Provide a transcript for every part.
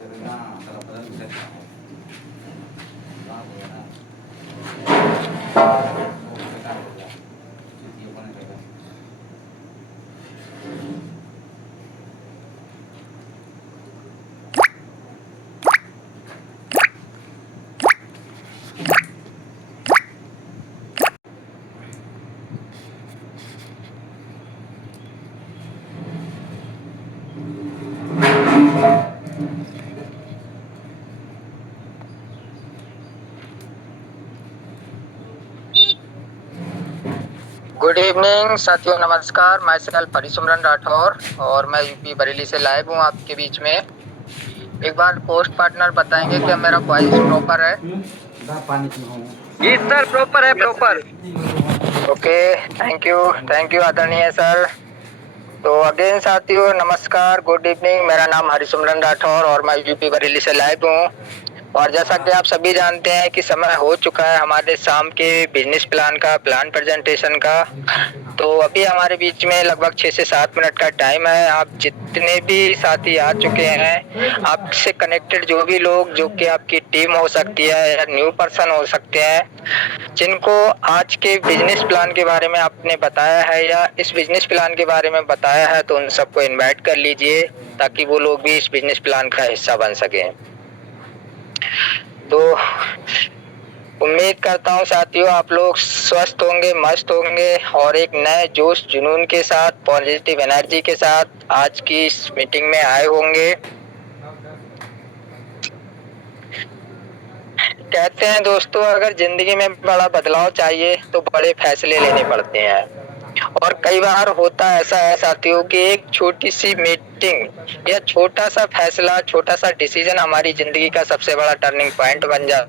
Good evening साथियों, नमस्कार। मैं सेल्फ हरिसिमरन राठौर और मैं यूपी बरेली से लाइव हूँ आपके बीच में। एक बार पोस्ट पार्टनर बताएंगे कि मेरा वॉइस प्रॉपर है? जी सर, प्रॉपर है, प्रॉपर। ओके, थैंक यू आदरणीय सर। तो अगेन साथियों, नमस्कार, गुड इवनिंग। मेरा नाम हरिसिमरन राठौर और मैं यूपी बरेली से लाइव हूँ। और जैसा कि आप सभी जानते हैं कि समय हो चुका है हमारे शाम के बिजनेस प्लान प्रेजेंटेशन का। तो अभी हमारे बीच में लगभग 6 से 7 मिनट का टाइम है। आप जितने भी साथी आ चुके हैं, आपसे कनेक्टेड जो भी लोग, जो कि आपकी टीम हो सकती है या न्यू पर्सन हो सकते हैं, जिनको आज के बिजनेस प्लान के बारे में आपने बताया है या इस बिजनेस प्लान के बारे में बताया है, तो उन सबको इनवाइट कर लीजिए ताकि वो लोग भी इस बिजनेस प्लान का हिस्सा बन सकें। तो उम्मीद करता हूँ साथियों आप लोग स्वस्थ होंगे, मस्त होंगे और एक नए जोश जुनून के साथ, पॉजिटिव एनर्जी के साथ आज की इस मीटिंग में आए होंगे। कहते हैं दोस्तों, अगर जिंदगी में बड़ा बदलाव चाहिए तो बड़े फैसले लेने पड़ते हैं। और कई बार होता ऐसा है साथियों कि एक छोटी सी मीटिंग या छोटा सा फैसला, छोटा सा डिसीजन हमारी जिंदगी का सबसे बड़ा टर्निंग पॉइंट बन जाता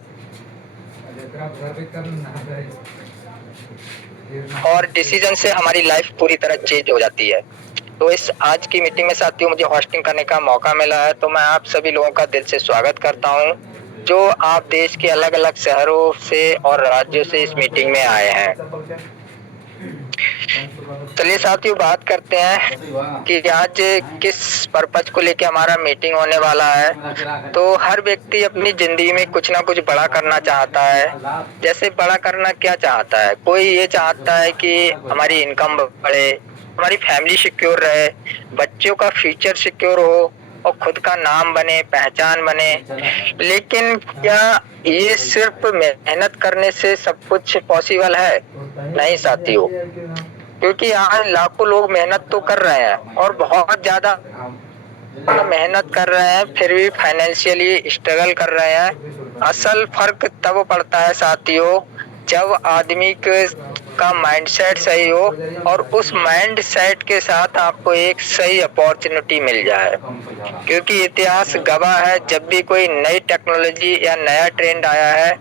और डिसीजन से हमारी लाइफ पूरी तरह चेंज हो जाती है। तो इस आज की मीटिंग में साथियों मुझे होस्टिंग करने का मौका मिला है, तो मैं आप सभी लोगों का दिल से स्वागत करता हूं, जो आप देश के अलग अलग शहरों से और राज्यों से इस मीटिंग में आए हैं। चलिए साथियों, बात करते हैं कि आज किस पर्पज को लेकर हमारा मीटिंग होने वाला है। तो हर व्यक्ति अपनी जिंदगी में कुछ ना कुछ बड़ा करना चाहता है। जैसे बड़ा करना क्या चाहता है? कोई ये चाहता है कि हमारी इनकम बढ़े, हमारी फैमिली सिक्योर रहे, बच्चों का फ्यूचर सिक्योर हो और खुद का नाम बने, पहचान बने। लेकिन क्या ये सिर्फ मेहनत करने से सब कुछ पॉसिबल है? नहीं साथियों, क्योंकि आज लाखों लोग मेहनत तो कर रहे हैं और बहुत ज्यादा मेहनत कर रहे हैं, फिर भी फाइनेंशियली स्ट्रगल कर रहे हैं। असल फर्क तब पड़ता है साथियों जब आदमी का माइंडसेट सही हो और उस माइंडसेट के साथ आपको एक सही अपॉर्चुनिटी मिल जाए। क्योंकि इतिहास गवाह है, जब भी कोई नई टेक्नोलॉजी या नया ट्रेंड आया है,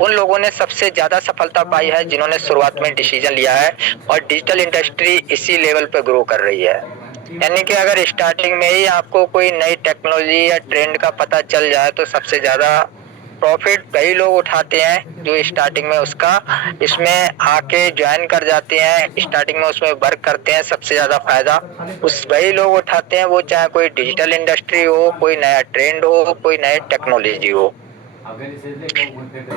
उन लोगों ने सबसे ज्यादा सफलता पाई है जिन्होंने शुरुआत में डिसीजन लिया है। और डिजिटल इंडस्ट्री इसी लेवल पे ग्रो कर रही है। यानी कि अगर स्टार्टिंग में ही आपको कोई नई टेक्नोलॉजी या ट्रेंड का पता चल जाए तो सबसे ज्यादा प्रॉफिट वही लोग उठाते हैं जो स्टार्टिंग में उसका इसमें आके ज्वाइन कर जाते हैं, स्टार्टिंग में उसमें वर्क करते हैं। सबसे ज्यादा फायदा उस वही लोग उठाते हैं, वो चाहे कोई डिजिटल इंडस्ट्री हो, कोई नया ट्रेंड हो, कोई नई टेक्नोलॉजी हो।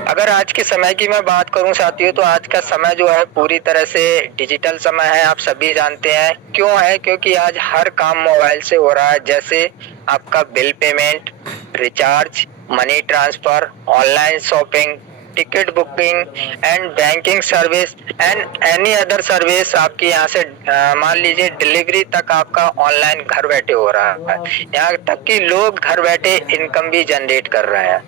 अगर आज के समय की मैं बात करूं साथियों, तो आज का समय जो है पूरी तरह से डिजिटल समय है। आप सभी जानते हैं क्यों है? क्योंकि आज हर काम मोबाइल से हो रहा है। जैसे आपका bill payment, recharge, money transfer, online shopping, ticket booking and banking service and any other service आपकी यहाँ से मान लीजिए डिलीवरी तक आपका ऑनलाइन घर बैठे हो रहा है। यहाँ तक कि लोग घर बैठे इनकम भी जनरेट कर रहे हैं।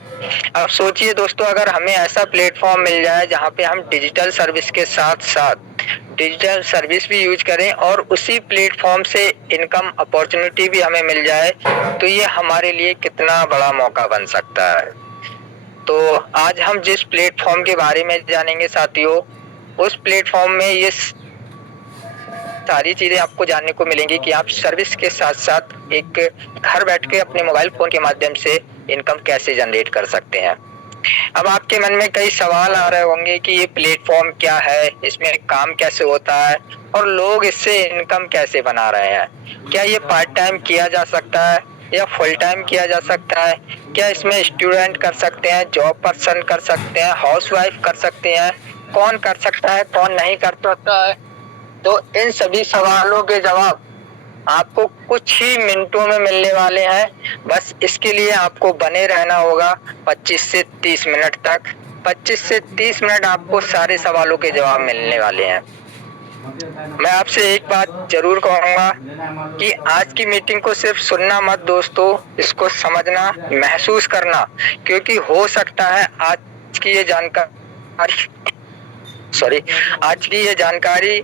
अब सोचिए दोस्तों, अगर हमें ऐसा प्लेटफॉर्म मिल जाए जहाँ पे हम डिजिटल सर्विस के साथ साथ डिजिटल सर्विस भी यूज करें और उसी प्लेटफॉर्म से इनकम अपॉर्चुनिटी भी हमें मिल जाए, तो ये हमारे लिए कितना बड़ा मौका बन सकता है। तो आज हम जिस प्लेटफॉर्म के बारे में जानेंगे साथियों, उस प्लेटफॉर्म में ये सारी चीजें आपको जानने को मिलेंगी कि आप सर्विस के साथ साथ एक घर बैठ के अपने मोबाइल फोन के माध्यम से इनकम कैसे जनरेट कर सकते हैं। अब आपके मन में कई सवाल आ रहे होंगे कि ये प्लेटफॉर्म क्या है, इसमें काम कैसे होता है और लोग इससे इनकम कैसे बना रहे हैं। क्या ये पार्ट टाइम किया जा सकता है? या फुल टाइम किया जा सकता है? क्या इसमें स्टूडेंट कर सकते हैं, जॉब पर्सन कर सकते हैं, हाउसवाइफ कर सकते हैं? कौन कर सकता है, कौन नहीं कर सकता है? तो इन सभी सवालों के जवाब आपको कुछ ही मिनटों में मिलने वाले हैं। बस इसके लिए आपको बने रहना होगा 25 से 30 मिनट तक। 25 से 30 मिनट आपको सारे सवालों के जवाब मिलने वाले हैं। मैं आपसे एक बात जरूर कहूंगा कि आज की मीटिंग को सिर्फ सुनना मत दोस्तों, इसको समझना, महसूस करना, क्योंकि हो सकता है आज की ये जानकारी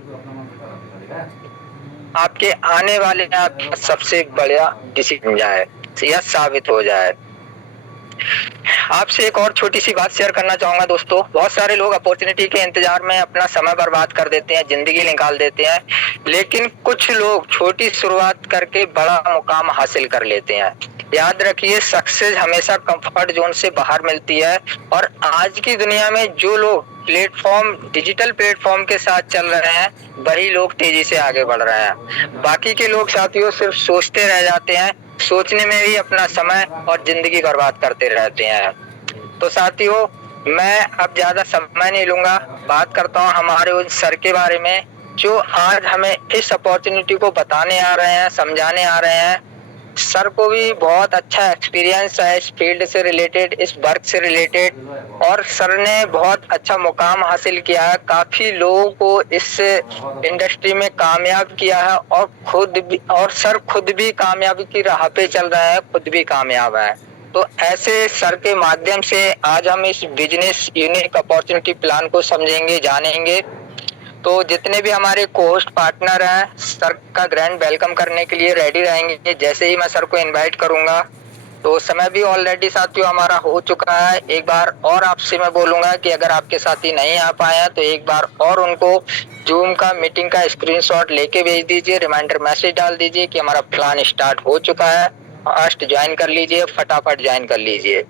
आपके आने वाले आपका सबसे बड़ा डिसीजन जाए या साबित हो जाए। आपसे एक और छोटी सी बात शेयर करना चाहूंगा दोस्तों। बहुत सारे लोग अपॉर्चुनिटी के इंतजार में अपना समय बर्बाद कर देते हैं, जिंदगी निकाल देते हैं, लेकिन कुछ लोग छोटी शुरुआत करके बड़ा मुकाम हासिल कर लेते हैं। याद रखिए, सक्सेस हमेशा कंफर्ट जोन से बाहर मिलती है, और आज की दुनिया में जो लोग डिजिटल प्लेटफॉर्म के साथ चल रहे हैं, वही लोग तेजी से आगे बढ़ रहे हैं। बाकी के लोग साथियों सिर्फ सोचते रह जाते हैं, सोचने में भी अपना समय और जिंदगी बर्बाद करते रहते हैं। तो साथियों, मैं अब ज्यादा समय नहीं लूंगा, बात करता हूँ हमारे उस सर के बारे में जो आज हमें इस अपॉर्चुनिटी को बताने आ रहे हैं, समझाने आ रहे हैं। सर को भी बहुत अच्छा एक्सपीरियंस है इस फील्ड से रिलेटेड, इस वर्क से रिलेटेड, और सर ने बहुत अच्छा मुकाम हासिल किया है, काफी लोगों को इस इंडस्ट्री में कामयाब किया है, और सर खुद भी कामयाबी की राह पे चल रहा है, खुद भी कामयाब है। तो ऐसे सर के माध्यम से आज हम इस बिजनेस यूनिक अपॉर्चुनिटी प्लान को समझेंगे, जानेंगे। तो जितने भी हमारे कोस्ट पार्टनर हैं, सर का ग्रैंड वेलकम करने के लिए रेडी रहेंगे। जैसे ही मैं सर को इनवाइट करूंगा, तो समय भी ऑलरेडी साथियों हमारा हो चुका है। एक बार और आपसे मैं बोलूंगा कि अगर आपके साथी नहीं आ पाए हैं तो एक बार और उनको जूम का मीटिंग का स्क्रीनशॉट लेके भेज दीजिए, रिमाइंडर मैसेज डाल दीजिए कि हमारा प्लान स्टार्ट हो चुका है, फास्ट ज्वाइन कर लीजिए, फटाफट ज्वाइन कर लीजिए।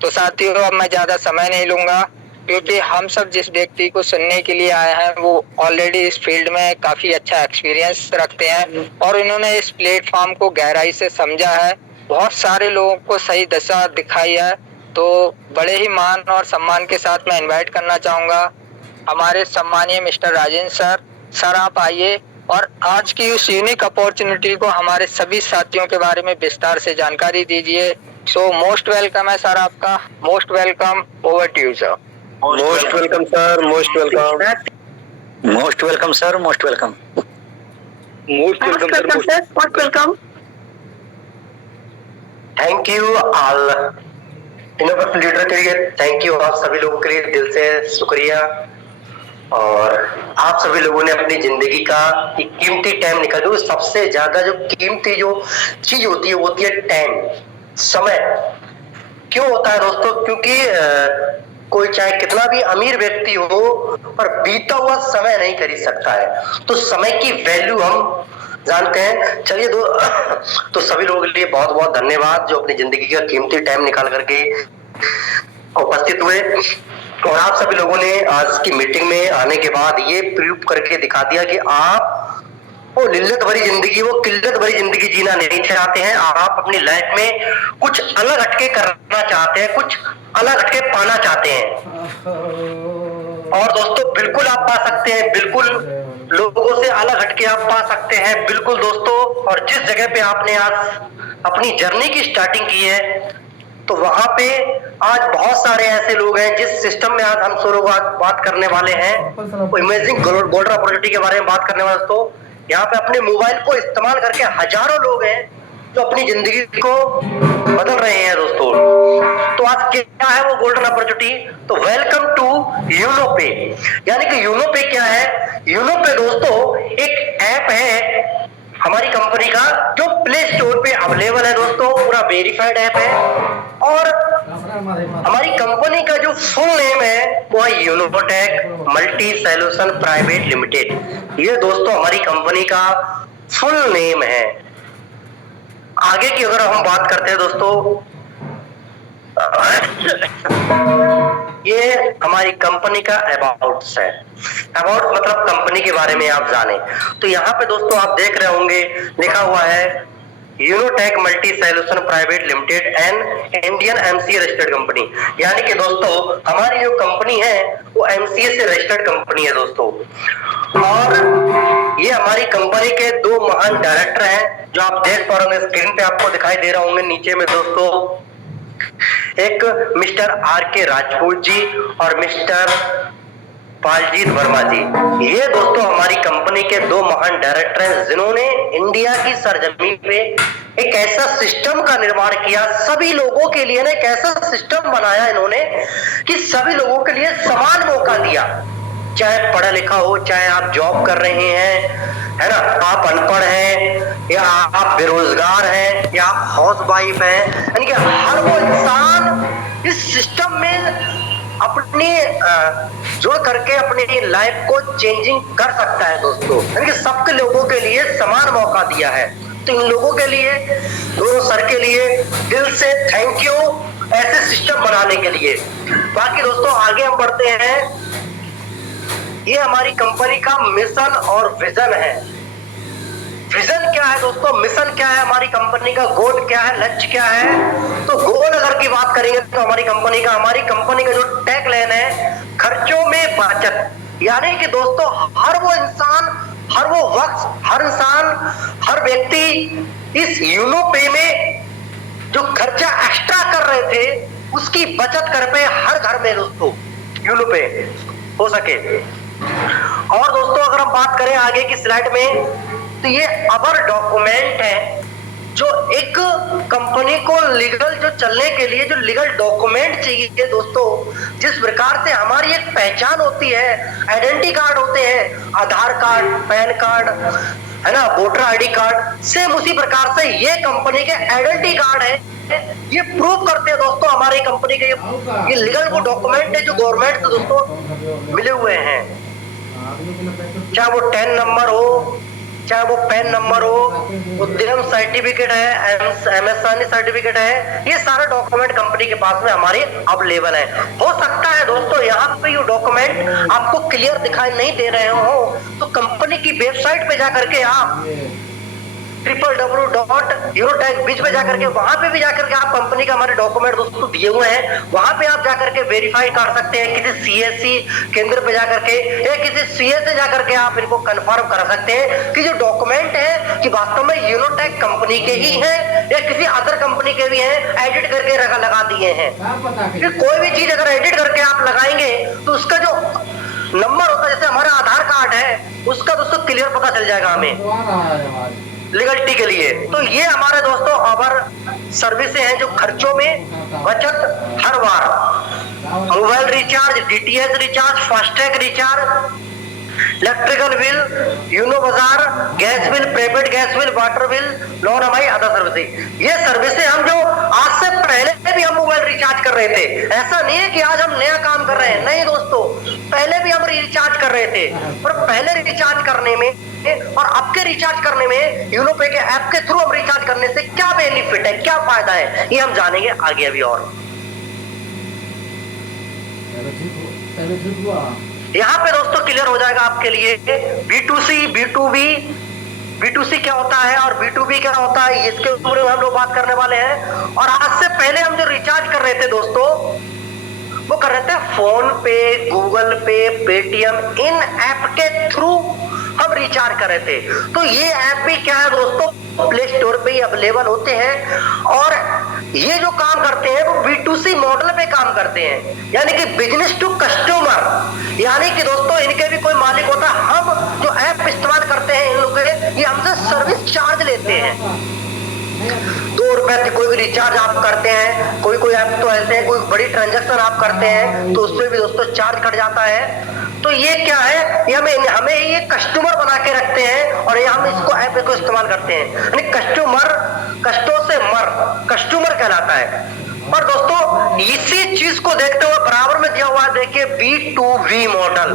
तो साथियों, अब मैं ज्यादा समय नहीं लूंगा, क्योंकि हम सब जिस व्यक्ति को सुनने के लिए आए हैं वो ऑलरेडी इस फील्ड में काफी अच्छा एक्सपीरियंस रखते हैं, और इन्होंने इस प्लेटफॉर्म को गहराई से समझा है, बहुत सारे लोगों को सही दिशा दिखाई है। तो बड़े ही मान और सम्मान के साथ मैं इनवाइट करना चाहूंगा हमारे सम्मानीय मिस्टर राजेंद्र सर। सर आप आइए और आज की उस यूनिक अपॉर्चुनिटी को हमारे सभी साथियों के बारे में विस्तार से जानकारी दीजिए। सो मोस्ट वेलकम है सर आपका, most welcome, over to you sir. Most welcome sir, most welcome, most welcome sir, most welcome, most welcome sir, most welcome. Thank you all innovative leader के लिए, थैंक यू आप सभी लोगों के लिए दिल से शुक्रिया। और आप सभी लोगों ने अपनी जिंदगी का एक कीमती टाइम निकाल दिया। सबसे ज्यादा जो कीमती जो चीज होती है वो होती है टाइम, समय। क्यों होता है दोस्तों? क्योंकि कोई चाहे कितना भी अमीर व्यक्ति हो पर बीता हुआ समय नहीं खरीद सकता है। तो समय की वैल्यू हम जानते हैं। चलिए तो सभी लोगों के लिए बहुत बहुत धन्यवाद जो अपनी जिंदगी का कीमती टाइम निकाल करके उपस्थित हुए। और आप सभी लोगों ने आज की मीटिंग में आने के बाद ये प्रूव करके दिखा दिया कि आप वो लिल्लत भरी जिंदगी, वो किल्लत भरी जिंदगी जीना नहीं चाहते हैं। आप अपनी लाइफ में कुछ अलग हटके करना चाहते हैं, कुछ अलग हटके पाना चाहते हैं। और दोस्तों बिल्कुल आप पा सकते हैं, बिल्कुल लोगों से अलग हटके आप पा सकते हैं, बिल्कुल दोस्तों। और जिस जगह पे आपने आज अपनी जर्नी की स्टार्टिंग की है, तो वहां पे आज बहुत सारे ऐसे लोग हैं जिस सिस्टम में आज हम सब लोग आज बात करने वाले हैं, वो इमेजिंग गोल्डन अपॉर्चुनिटी के बारे में बात करने वाले। तो यहाँ पे अपने मोबाइल को इस्तेमाल करके हजारों लोग हैं जो अपनी जिंदगी को बदल रहे हैं दोस्तों। तो आज क्या है वो गोल्डन अपॉर्चुनिटी? तो वेलकम टू यूनो पे। यानी कि यूनो पे क्या है? यूनो पे दोस्तों एक ऐप है हमारी कंपनी का जो प्ले स्टोर पे अवेलेबल है दोस्तों, पूरा वेरीफाइड ऐप है। और हमारी कंपनी का जो फुल नेम है वो है Unotech multi solution private limited. ये दोस्तों हमारी कंपनी का फुल नेम है। आगे की अगर हम बात करते हैं दोस्तों, ये हमारी कंपनी का अबाउट्स है। अबाउट मतलब कंपनी के बारे में आप जाने। तो यहाँ पे दोस्तों आप देख रहे होंगे लिखा हुआ है Unotech multi solution private limited and Indian MCA registered company. यानी कि दोस्तों हमारी जो कंपनी है वो एमसीए से रजिस्टर्ड कंपनी है दोस्तों। और ये हमारी कंपनी के दो महान डायरेक्टर हैं जो आप देख पा रहे होंगे स्क्रीन पे, आपको दिखाई दे रहा होंगे नीचे में दोस्तों, एक मिस्टर आर के राजपूत जी और मिस्टर पालजीत वर्मा जी। ये दोस्तों हमारी कंपनी के दो महान डायरेक्टर हैं जिन्होंने इंडिया की सरजमीन पे एक ऐसा सिस्टम का निर्माण किया, सभी लोगों के लिए ना एक ऐसा सिस्टम बनाया इन्होंने कि सभी लोगों के लिए समान मौका दिया। चाहे पढ़ा लिखा हो, चाहे आप जॉब कर रहे हैं, है ना, आप अनपढ़ हैं या आप बेरोजगार हैं या आप हाउस वाइफ हैं, यानी कि हर वो इंसान इस सिस्टम में अपनी जुड़ करके अपनी लाइफ को चेंजिंग कर सकता है दोस्तों। यानी कि सबके लोगों के लिए समान मौका दिया है। तो इन लोगों के लिए, दोनों सर के लिए दिल से थैंक यू ऐसे सिस्टम बनाने के लिए। बाकी दोस्तों आगे हम बढ़ते हैं। ये हमारी कंपनी का मिशन और विजन है। विजन क्या है दोस्तों, मिशन क्या है, हमारी कंपनी का गोल क्या है, लक्ष्य क्या है। तो गोल अगर की बात करेंगे तो हमारी कंपनी का जो टैग लाइन है, खर्चों में बचत। यानी कि दोस्तों हर वो इंसान, हर वो वक्त, हर इंसान, हर व्यक्ति इस यूनो पे में जो खर्चा एक्स्ट्रा कर रहे थे उसकी बचत कर पे हर घर में दोस्तों यूनो पे हो सके। और दोस्तों अगर हम बात करें आगे की स्लाइड में, तो ये अवर डॉक्यूमेंट है जो एक कंपनी को लीगल जो चलने के लिए जो लीगल डॉक्यूमेंट चाहिए दोस्तों, जिस प्रकार से हमारी एक पहचान होती है, आइडेंटिटी कार्ड होते हैं, आधार कार्ड, पैन कार्ड, है ना, वोटर आईडी कार्ड, सेम उसी प्रकार से ये कंपनी के आइडेंटिटी कार्ड है। ये प्रूव करते हैं दोस्तों हमारी कंपनी के ये लीगल वो डॉक्यूमेंट है जो गवर्नमेंट से दोस्तों मिले हुए हैं। चाहे वो 10 नंबर हो, चाहे वो पैन नंबर हो, उद्यम सर्टिफिकेट है, एमएसएमई सर्टिफिकेट है, ये सारे डॉक्यूमेंट कंपनी के पास में हमारे अवेलेबल है। हो सकता है दोस्तों यहाँ पे ये डॉक्यूमेंट आपको क्लियर दिखाई नहीं दे रहे हो, तो कंपनी की वेबसाइट पे जाकर के आप www.यूनोटेक पे जाकर के वहां पे भी जाकर के आप कंपनी का हमारे डॉक्यूमेंट दोस्तों दिए हुए हैं, वहां पे आप जाकर के वेरीफाई कर सकते हैं। किसी सीएससी केंद्र पे जाकर के या किसी सीए से जाकर के आप इनको कंफर्म कर सकते हैं कि जो डॉक्यूमेंट है कि वास्तव में यूनोटेक कंपनी के ही है या किसी अदर कंपनी के भी है, एडिट करके लगा दिए हैं। कोई भी चीज अगर एडिट करके आप लगाएंगे तो उसका जो नंबर होता है, जैसे हमारा आधार कार्ड है, उसका दोस्तों क्लियर पता चल जाएगा हमें लीगलिटी के लिए। तो ये हमारे दोस्तों अवर सर्विसेज हैं जो खर्चों में बचत हर बार, mobile recharge, DTH recharge, FASTag recharge, electrical bill, Uno बाजार, gas bill, prepaid gas bill, water bill, नॉन एमआई अदर सर्विसेज। ये सर्विसेज हम जो आज से पहले भी हम मोबाइल रिचार्ज कर रहे थे, ऐसा नहीं है कि आज हम नया काम कर रहे हैं, नहीं दोस्तों, पहले भी हम रिचार्ज कर रहे थे। और पहले रिचार्ज करने में और अब के रिचार्ज करने में यूनोपे के ऐप के थ्रू हम रिचार्ज करने से क्या बेनिफिट है, क्या फायदा है, ये हम जानेंगे आगे अभी। और यहाँ पे दोस्तों क्लियर हो जाएगा आपके लिए B2C, B2B, B2C क्या होता है और B2B क्या होता है, इसके ऊपर हम लोग बात करने वाले हैं। और आज से पहले हम जो रिचार्ज कर रहे थे दोस्तों, वो कर रहे थे फोन पे, गूगल पे, पेटीएम, इन ऐप के थ्रू हम रिचार्ज कर रहे थे। तो ये ऐप भी क्या है दोस्तों, प्ले स्टोर पे ही अवेलेबल होते हैं और ये जो काम करते हैं वो B2C मॉडल पे काम करते हैं, यानी कि बिजनेस टू कस्टमर। यानी कि दोस्तों इनके भी कोई मालिक होता है, हम जो ऐप इस्तेमाल करते हैं इन लोगों के, ये हमसे सर्विस चार्ज लेते हैं। 2 रुपए से कोई भी रिचार्ज आप करते हैं, कोई ऐप तो ऐसे हैं, कोई बड़ी ट्रांजैक्शन आप करते हैं तो उसपे भी दोस्तों चार्ज कट जाता है। तो ये क्या है, ये हमें ये कस्टमर बना के रखते हैं और ये हम इसको ऐप को इस्तेमाल करते हैं, यानी कस्टमर, कस्टों से मर, कस्टमर कहलाता है। पर दोस्तों इसी चीज को देखते हुए बराबर में दिया हुआ है, देखिए B2B मॉडल।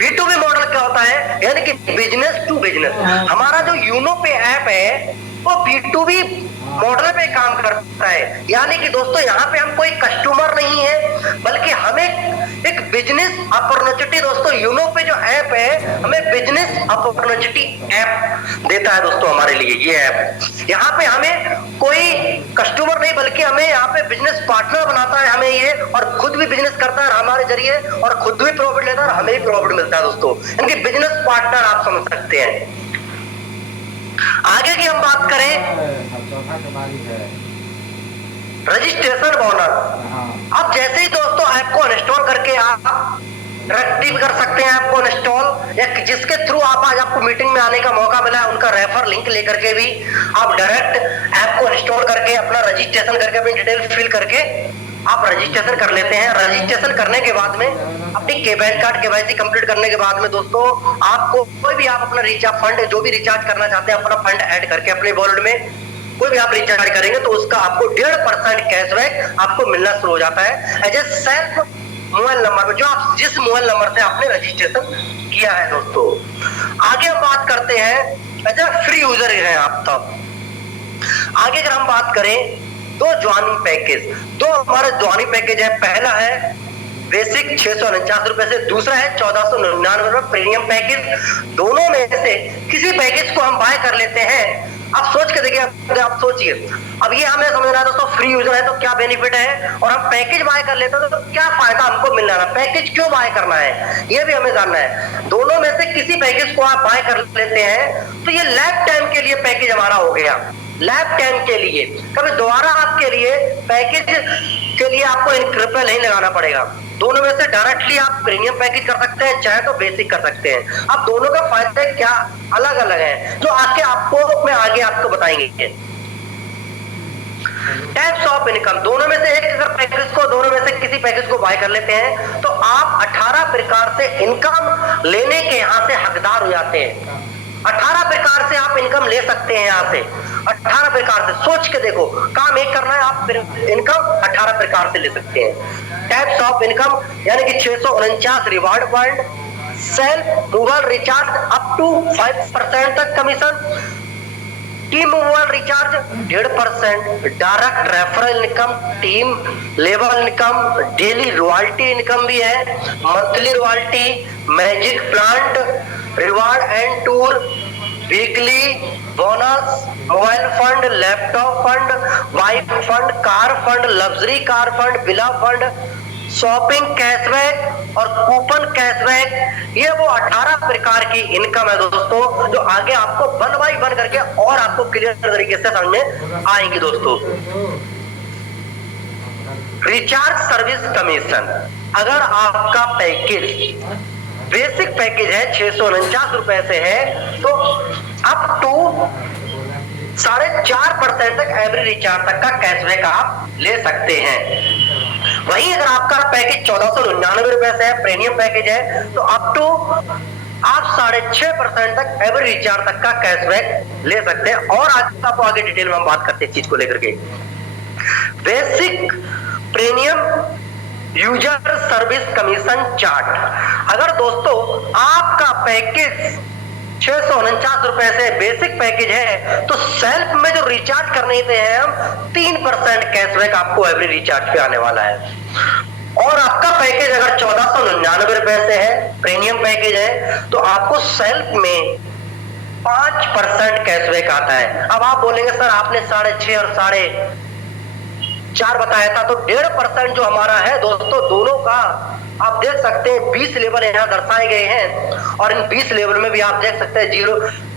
B2B मॉडल क्या होता है, यानी कि बिजनेस टू बिजनेस। हमारा जो यूनो पे ऐप है वो B2B मॉडल पे काम करता है। यानी कि दोस्तों यहाँ पे हम कोई कस्टमर नहीं है, बल्कि हमें एक बिजनेस अपॉर्चुनिटी, दोस्तों यूनो पे जो ऐप है हमें बिजनेस अपॉर्चुनिटी ऐप देता है दोस्तों हमारे लिए। ये ऐप यहाँ पे हमें कोई कस्टमर नहीं, बल्कि हमें यहाँ पे बिजनेस पार्टनर बनाता है हमें ये, और खुद भी बिजनेस करता है हमारे जरिए, और खुद भी प्रॉफिट लेता है और हमें भी प्रॉफिट मिलता है दोस्तों। इनके बिजनेस पार्टनर आप समझ सकते हैं। आगे की हम बात करें रजिस्ट्रेशन बोनस। अब जैसे ही दोस्तों ऐप को इंस्टॉल करके आप डायरेक्टली कर सकते हैं ऐप को इंस्टॉल, या जिसके थ्रू आप आज आपको मीटिंग में आने का मौका मिला है उनका रेफर लिंक लेकर के भी आप डायरेक्ट ऐप को इंस्टॉल करके अपना रजिस्ट्रेशन करके अपनी डिटेल फिल करके आप रजिस्ट्रेशन कर लेते हैं। रजिस्ट्रेशन करने के बाद में अपनी पैन कार्ड केवाईसी कंप्लीट करने के बाद में दोस्तों आपको कोई भी आप अपना रिचार्ज फंड जो भी रिचार्ज करना चाहते हैं अपना फंड ऐड करके अपने वॉलेट में कोई भी आप रिचार्ज करेंगे तो उसका आपको 1.5% कैशबैक आपको मिलना शुरू हो जाता है as a self mobile number में, जो आप जिस मोबाइल नंबर से आपने रजिस्ट्रेशन किया है दोस्तों। आगे हम बात करते हैं एज ए फ्री यूजर है आप तब। आगे अगर हम बात करें दो ज्वाइनिंग पैकेज, दो हमारे ज्वाइनिंग पैकेज है। पहला है बेसिक 649 रुपए से, दूसरा है 1499 रुपए प्रीमियम पैकेज। दोनों में से किसी पैकेज को हम बाय कर लेते हैं। आप सोच के देखिए, आप सोचिए, अब ये हमें समझना है दोस्तों फ्री यूजर है तो क्या बेनिफिट है, और हम पैकेज बाय कर लेते हैं तो क्या फायदा हमको मिलना है, पैकेज क्यों बाय करना है ये भी हमें जानना है। दोनों में से किसी पैकेज को आप बाय कर लेते हैं तो ये लाइफ टाइम के लिए पैकेज हमारा हो गया, लाइफ टाइम के लिए। कभी दोबारा आपके लिए पैकेज के लिए आपको 1 रुपया नहीं लगाना पड़ेगा। दोनों में से डायरेक्टली आप प्रीमियम पैकेज कर सकते हैं, चाहे तो बेसिक कर सकते हैं। अब दोनों का फायदे क्या अलग अलग है जो आगे आपको मैं आगे आपको बताएंगे। टाइप्स ऑफ इनकम, दोनों में से एक अगर पैकेज को दोनों में से किसी पैकेज को बाय कर लेते हैं तो आप 18 प्रकार से इनकम लेने के यहाँ से हकदार हो जाते हैं। 18 प्रकार से आप इनकम ले सकते हैं यहाँ से, 18 प्रकार से। सोच के देखो, काम एक करना है, आप इनकम 18 प्रकार से ले सकते हैं। टाइप्स ऑफ इनकम यानी कि 649 reward point, self mobile recharge up to 5% तक commission, team mobile recharge 1.5%, direct referral income, team level income, daily royalty income भी है, monthly royalty, magic plant, reward and tour, weekly bonus, mobile fund, laptop fund, wife fund, car fund, luxury car fund, villa fund, shopping cashback और coupon cashback. ये वो 18 प्रकार की income है दोस्तों जो आगे आपको वन बाई वन करके और आपको क्लियर तरीके से समझ में आएंगी दोस्तों। रिचार्ज सर्विस कमीशन, अगर आपका पैकेज बेसिक पैकेज है 649 रुपए से है तो अप टू 4.5% तक एवरी रिचार्ज तक का कैशबैक आप ले सकते हैं। वहीं अगर आपका पैकेज 1499 रुपए से है, प्रीमियम पैकेज है, तो अप टू आप 6.5% तक एवरी रिचार्ज तक का कैशबैक ले सकते हैं। और आज आपको आगे डिटेल में हम बात करते हैं चीज को लेकर के। Basic premium user service commission chart, अगर दोस्तों आपका पैकेज 649 रुपए से बेसिक पैकेज है तो सेल्फ में जो रिचार्ज करने थे हम 3% कैशबैक आपको एवरी रिचार्ज पे आने वाला है। और आपका पैकेज अगर 1499 रुपए से है, प्रीमियम पैकेज है, तो आपको सेल्फ में 5% कैशबैक आता है। अब आप बोलेंगे सर आपने 6.5 और 4.5 बताया था, तो 1.5% जो हमारा है दोस्तों दोनों का आप देख सकते हैं 20 लेवल यहाँ दर्शाए गए हैं, और इन 20 लेवल में भी आप देख सकते हैं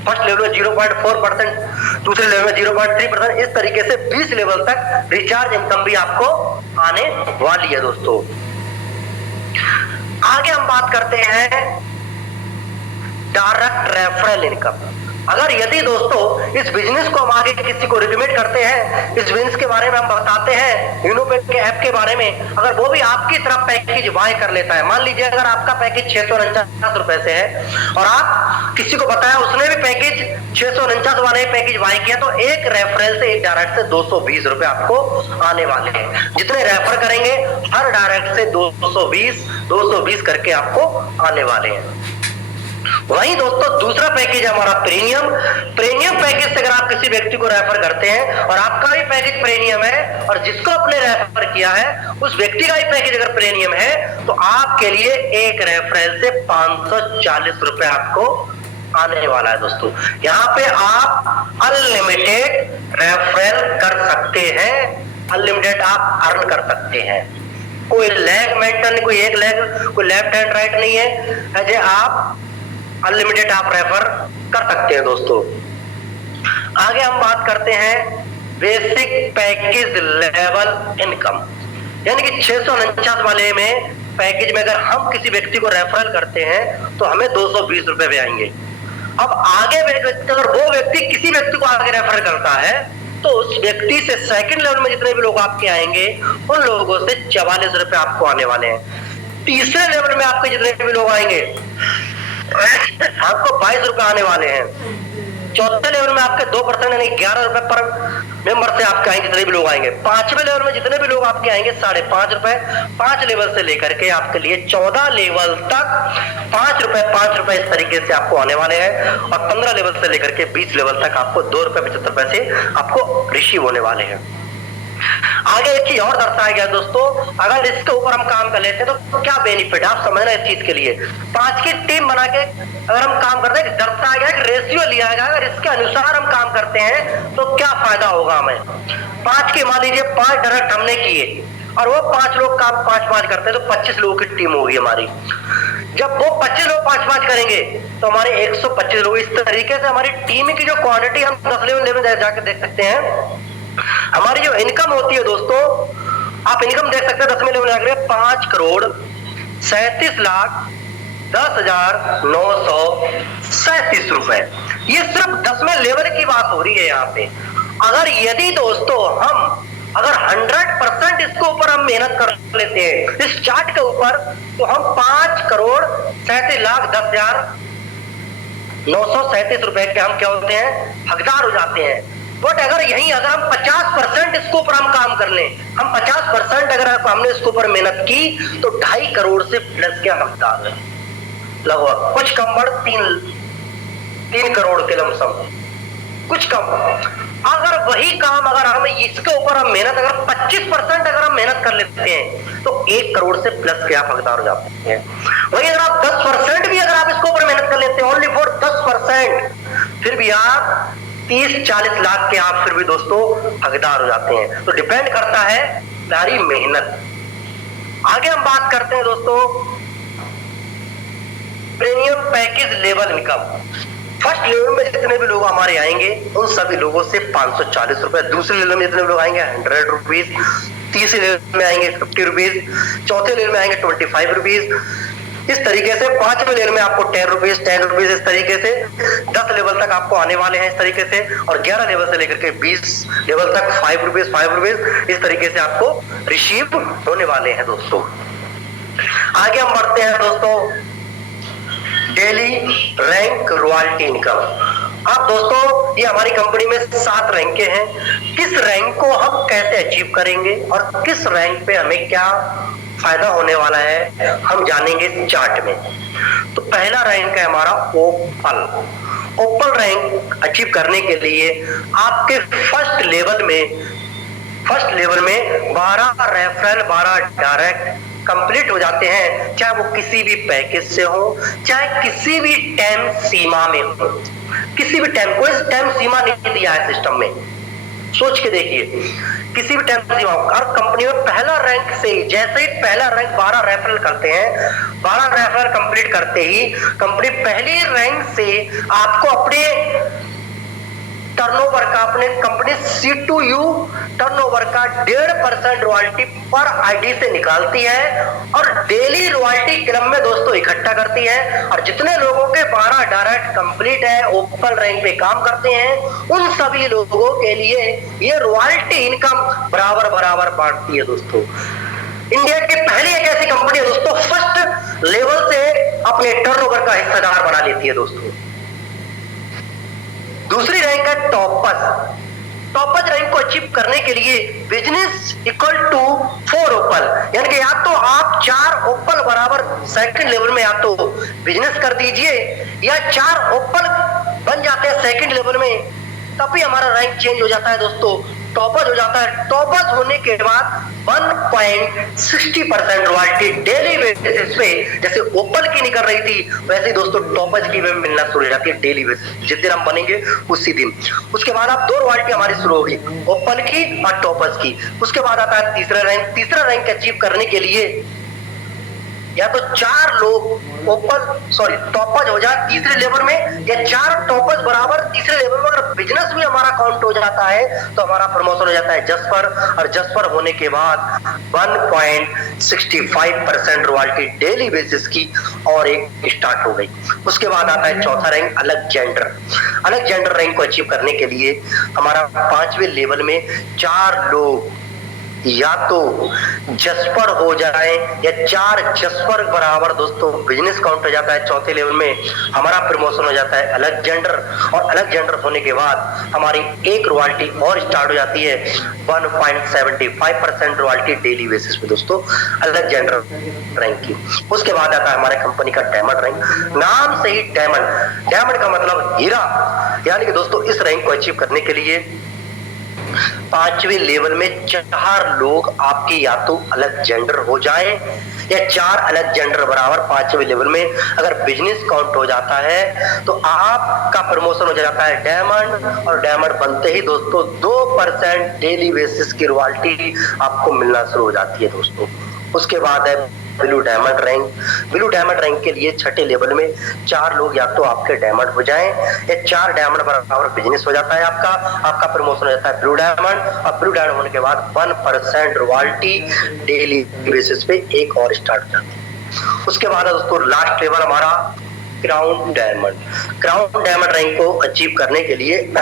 फर्स्ट लेवल में 0.4%, दूसरे लेवल में 0.3%, इस तरीके से 20 लेवल तक रिचार्ज इनकम भी आपको आने वाली है दोस्तों। आगे हम बात करते हैं डायरेक्ट रेफरल इनकम। अगर यदि दोस्तों इस बिजनेस को हम आगे किसी को रिकमेंड करते हैं, इस बिजनेस के बारे में हम बताते हैं, यूनोपे के ऐप के बारे में, अगर वो भी आपकी तरफ पैकेज बाय कर लेता है, मान लीजिए अगर आपका पैकेज 649 रुपए से है और आप किसी को बताया, उसने भी पैकेज 649 वाले पैकेज बाय किया, तो एक रेफरल से एक डायरेक्ट से 220 रुपए आपको आने वाले हैं। जितने रेफर करेंगे हर डायरेक्ट से 220 करके आपको आने वाले हैं। वहीं दोस्तों दूसरा पैकेज है हमारा प्रीमियम। प्रीमियम पैकेज से अगर आप किसी व्यक्ति को रेफर करते हैं और आपका भी पैकेज प्रीमियम है और जिसको आपने रेफर किया है उस व्यक्ति का भी पैकेज अगर प्रीमियम है तो आपके लिए एक रेफरल से 540 रुपए आपको आने वाला है दोस्तों। यहाँ पे आप अनलिमिटेड रेफरल कर सकते हैं, अनलिमिटेड आप अर्न कर सकते हैं। कोई लेग मेंटेन, कोई एक लेग, कोई लेफ्ट हैंड राइट नहीं है, ऐसे आप अनलिमिटेड आप रेफर कर सकते हैं दोस्तों। आगे हम बात करते हैं बेसिक पैकेज लेवल इनकम, यानी कि 649 वाले में पैकेज में अगर हम किसी व्यक्ति को रेफरल करते हैं तो हमें 220 रुपए भी आएंगे। अब आगे अगर वो व्यक्ति किसी व्यक्ति को आगे रेफर करता है तो उस व्यक्ति से सेकंड लेवल में जितने भी लोग आपके आएंगे उन लोगों से 44 रुपए आपको आने वाले हैं। तीसरे लेवल में आपके जितने भी लोग आएंगे आपको 22 रुपए आने वाले हैं। चौथे लेवल में आपके 2% यानी 11 रुपए पर मेंबर से आपके आएंगे जितने भी लोग आएंगे। पांचवें लेवल में जितने भी लोग आपके आएंगे 5.5 रुपए। 5 लेवल से लेकर के आपके लिए 14 लेवल तक 5 रुपए इस तरीके से आपको आने वाले हैं और 15 लेवल से लेकर के 20 लेवल तक आपको 2 रुपए 75 पैसे आपको रिसीव होने वाले हैं। आगे एक चीज और दर्शाया गया दोस्तों, अगर इसके ऊपर हम काम कर लेते हैं तो क्या बेनिफिट, आप समझना इस चीज के लिए। 5 की टीम बना के अगर हम काम करते हैं, दर्शाया गया कि रेशियो लिया गया, अगर इसके अनुसार हम काम करते हैं तो क्या फायदा होगा हमें। 5 के मान लीजिए 5 डायरेक्ट हमने किए और वो 5 लोग काम 5-5 करते हैं तो 25 लोगों की टीम होगी हमारी। जब वो 25 लोग 5-5 करेंगे तो हमारे 125 लोग। इस तरीके से हमारी टीम की जो क्वांटिटी हम 10 लेवल जाकर देख सकते हैं। हमारी जो इनकम होती है दोस्तों, आप इनकम देख सकते हैं 10वें लेवल में 5,37,10,937 रुपए। ये सिर्फ 10वें लेवल की बात हो रही है यहाँ पे। अगर यदि दोस्तों हम अगर 100% इसके ऊपर हम मेहनत कर लेते हैं इस चार्ट के ऊपर तो हम 5,37,10,937 रुपए के हम क्या होते हैं, हकदार हो जाते हैं। बट अगर हम 50% इसके ऊपर हम काम कर लें, हम 50% अगर हमने इसके ऊपर मेहनत की तो 2.5 करोड़ से प्लस के हकदार है, लगभग कुछ कम बढ़ 3 करोड़ के लमसम, कुछ कम। अगर वही काम अगर हम इसके ऊपर हम मेहनत अगर 25% अगर हम मेहनत कर लेते हैं तो 1 करोड़ से प्लस के आप हकदार हो जाते हैं। वही अगर आप 10% भी अगर आप इसके ऊपर मेहनत कर लेते हैं, ओनली फॉर 10%, फिर भी आप 30-40 लाख के आप फिर भी दोस्तों हकदार हो जाते हैं। तो डिपेंड करता है सारी मेहनत। आगे हम बात करते हैं दोस्तों premium package level income. First level में जितने भी लोग हमारे आएंगे उन सभी लोगों से 540 रुपए। दूसरे लेवल में जितने लोग आएंगे 100 रुपीज। तीसरे लेवल में आएंगे 50 रुपीज। चौथे लेवल में आएंगे 25 रुपीज। इस तरीके से 5वें लेवल में आपको 10 रुपीज इस तरीके से 10 लेवल तक आपको आने वाले हैं इस तरीके से, और 11 लेवल से लेकर के 20 लेवल तक 5 रुपीज इस तरीके से आपको रिसीव होने वाले हैं दोस्तों। आगे हम बढ़ते हैं दोस्तों डेली रैंक रॉयल्टी इनकम। अब दोस्तों ये हमारी कंपनी में 7 रैंकें हैं। किस रैंक को हम कैसे अचीव करेंगे और किस रैंक पे हमें क्या फायदा होने वाला है हम जानेंगे इस चार्ट में। तो पहला रैंक है हमारा ओपल। ओपल रैंक अचीव करने के लिए आपके फर्स्ट लेवल में 12 रेफरल 12 डायरेक्ट कंप्लीट हो जाते हैं, चाहे वो किसी भी पैकेज से हो चाहे किसी भी टाइम सीमा में हो। किसी भी टाइम, कोई टाइम सीमा नहीं दिया है सिस्टम में, सोच के देखिए, किसी भी टाइम सीमा। और कंपनी में पहला रैंक से ही जैसे ही पहला रैंक 12 रेफरल करते हैं, 12 रेफरल कंप्लीट करते ही कंपनी पहली रैंक से आपको अपने टर्नओवर का, अपने कंपनी C2U टर्नओवर का 1.5% रॉयल्टी पर आईडी से निकालती है और डेली रॉयल्टी क्रम में दोस्तों इकट्ठा करती है। और जितने लोगों के 12 डायरेक्ट कंप्लीट है, ओपन रैंक पे काम करते हैं, उन सभी लोगों के लिए ये रॉयल्टी इनकम बराबर बराबर बांटती है दोस्तों। इंडिया की पहली एक ऐसी कंपनी है दोस्तों फर्स्ट लेवल से अपने टर्नओवर का हिस्सेदार बना लेती है दोस्तों। दूसरी रैंक है टॉपर्स रैंक को अचीव करने के लिए बिजनेस इक्वल टू 4 ओपल, यानी कि या तो आप 4 ओपल बराबर सेकंड लेवल में या तो बिजनेस कर दीजिए, या 4 ओपल बन जाते हैं सेकंड लेवल में, तब भी हमारा रैंक चेंज हो जाता है दोस्तों, टॉपर्स हो जाता है। टॉपर्स होने के बाद 1.60% रॉयल्टी डेली बेसिस पे, जैसे ओपल की निकल रही थी वैसे दोस्तों टॉपर्स की भी मिलना शुरू हो जाती है डेली बेसिस, जिस दिन हम बनेंगे उसी दिन। उसके बाद आप 2 रॉयल्टी हमारी शुरू होगी, ओपल की और टॉपर्स की। उसके बाद आता है तीसरा रैंक। तीसरा रैंक अचीव करने के लिए या तो 4 लोग टॉपर्स हो जाए तीसरे लेवल में, या 4 टॉपर्स बराबर तीसरे लेवल में। अगर बिजनेस भी हमारा काउंट हो जाता है तो हमारा प्रमोशन हो जाता है जसपर, और जसपर होने के बाद 1.65% रॉयल्टी डेली बेसिस की और एक स्टार्ट हो गई। उसके बाद आता है चौथा रैंक अलेक्जेंडर। अलेक्जेंडर रैंक को अचीव करने के लिए हमारा 5वें लेवल में 4 लोग या तो जसपर हो जाए, या 4 जसपर बराबर दोस्तों बिजनेस काउंट हो जाता है चौथे लेवल में, हमारा प्रमोशन हो जाता है अलेक्जेंडर। और अलेक्जेंडर होने के बाद हमारी एक रॉयल्टी और स्टार्ट हो जाती है 1.75% रॉयल्टी डेली बेसिस पे दोस्तों अलेक्जेंडर रैंक की। उसके बाद आता है हमारे कंपनी का डायमंड रैंक। नाम से ही डायमंड, डायमंड का मतलब हीरा, यानी कि दोस्तों इस रैंक को अचीव करने के लिए 5वें लेवल में 4 लोग आपके या तो अलेक्जेंडर हो जाए, या 4 अलेक्जेंडर बराबर 5वें लेवल में अगर बिजनेस काउंट हो जाता है तो आपका प्रमोशन हो जाता है डायमंड। और डायमंड बनते ही दोस्तों 2% डेली बेसिस की रॉयल्टी आपको मिलना शुरू हो जाती है दोस्तों। उसके बाद है blue diamond rank. Blue diamond rank के लिए 6ठे लेवल में 4 लोग या तो आपके डायमंड हो जाएं, या 4 डायमंड बराबर बिजनेस हो जाता है आपका प्रमोशन हो जाता है ब्लू डायमंड। और ब्लू डायमंड होने के बाद 1% रॉयल्टी डेली बेसिस पे एक और स्टार्ट हो जाती है। उसके बाद दोस्तों लास्ट लेवल हमारा crown diamond. Crown diamond rank को अचीव करने के लिए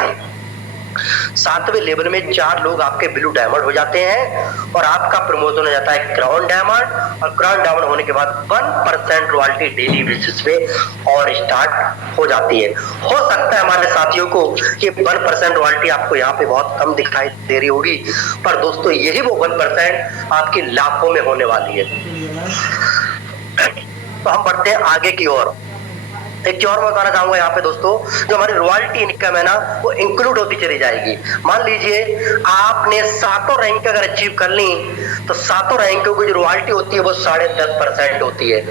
7वें लेवल में 4 लोग आपके ब्लू डायमंड हो जाते हैं, और आपका प्रमोशन हो जाता है क्राउन डायमंड। और क्राउन डायमंड होने के बाद 1% रॉयल्टी डेली बेसिस पे और स्टार्ट हो जाती है। हो सकता है हमारे साथियों को ये 1% रॉयल्टी आपको यहाँ पे बहुत कम दिखाई दे रही होगी, पर दोस्तों यही वो 1% आपकी लाखों में होने वाली है। तो हम बढ़ते हैं आगे की ओर। एक चीज और मैं बताना चाहूंगा यहाँ पे दोस्तों, जो हमारी रॉयल्टी इनकम है ना वो इंक्लूड होती चली जाएगी। मान लीजिए आपने 7 रैंक अगर अचीव कर ली तो 7 रैंकों की जो रॉयल्टी होती है वो 10.5% होती है।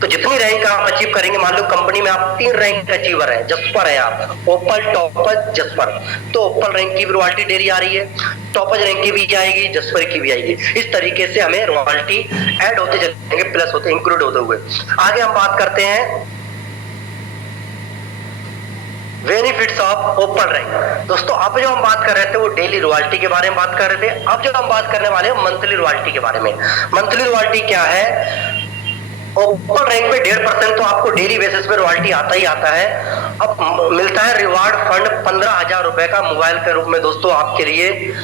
तो जितनी रैंक आप अचीव करेंगे, मान लो कंपनी में आप 3 रैंक अचीवर है, जसपर है आप, ओपल, टॉपर, जसपर, तो ओपल रैंक की भी रॉयल्टी डेली आ रही है, टॉपर रैंक की भी आएगी, जसपर की भी आएगी। इस तरीके से हमें रॉयल्टी ऐड होते चलेंगे, प्लस होते इंक्लूड होते हुए। आगे हम बात करते हैं बेनिफिट्स ऑफ ओपन रैंक। दोस्तों अब जो हम बात कर रहे थे वो डेली रॉयल्टी के बारे में बात कर रहे थे, अब जो हम बात करने वाले हैं मंथली रॉयल्टी के बारे में। मंथली रॉयल्टी क्या है? ओपन रैंक पे 1.5% तो आपको डेली बेसिस पे रॉयल्टी आता ही आता है। अब मिलता है रिवार्ड फंड 15,000 रुपए का मोबाइल के रूप में दोस्तों आपके लिए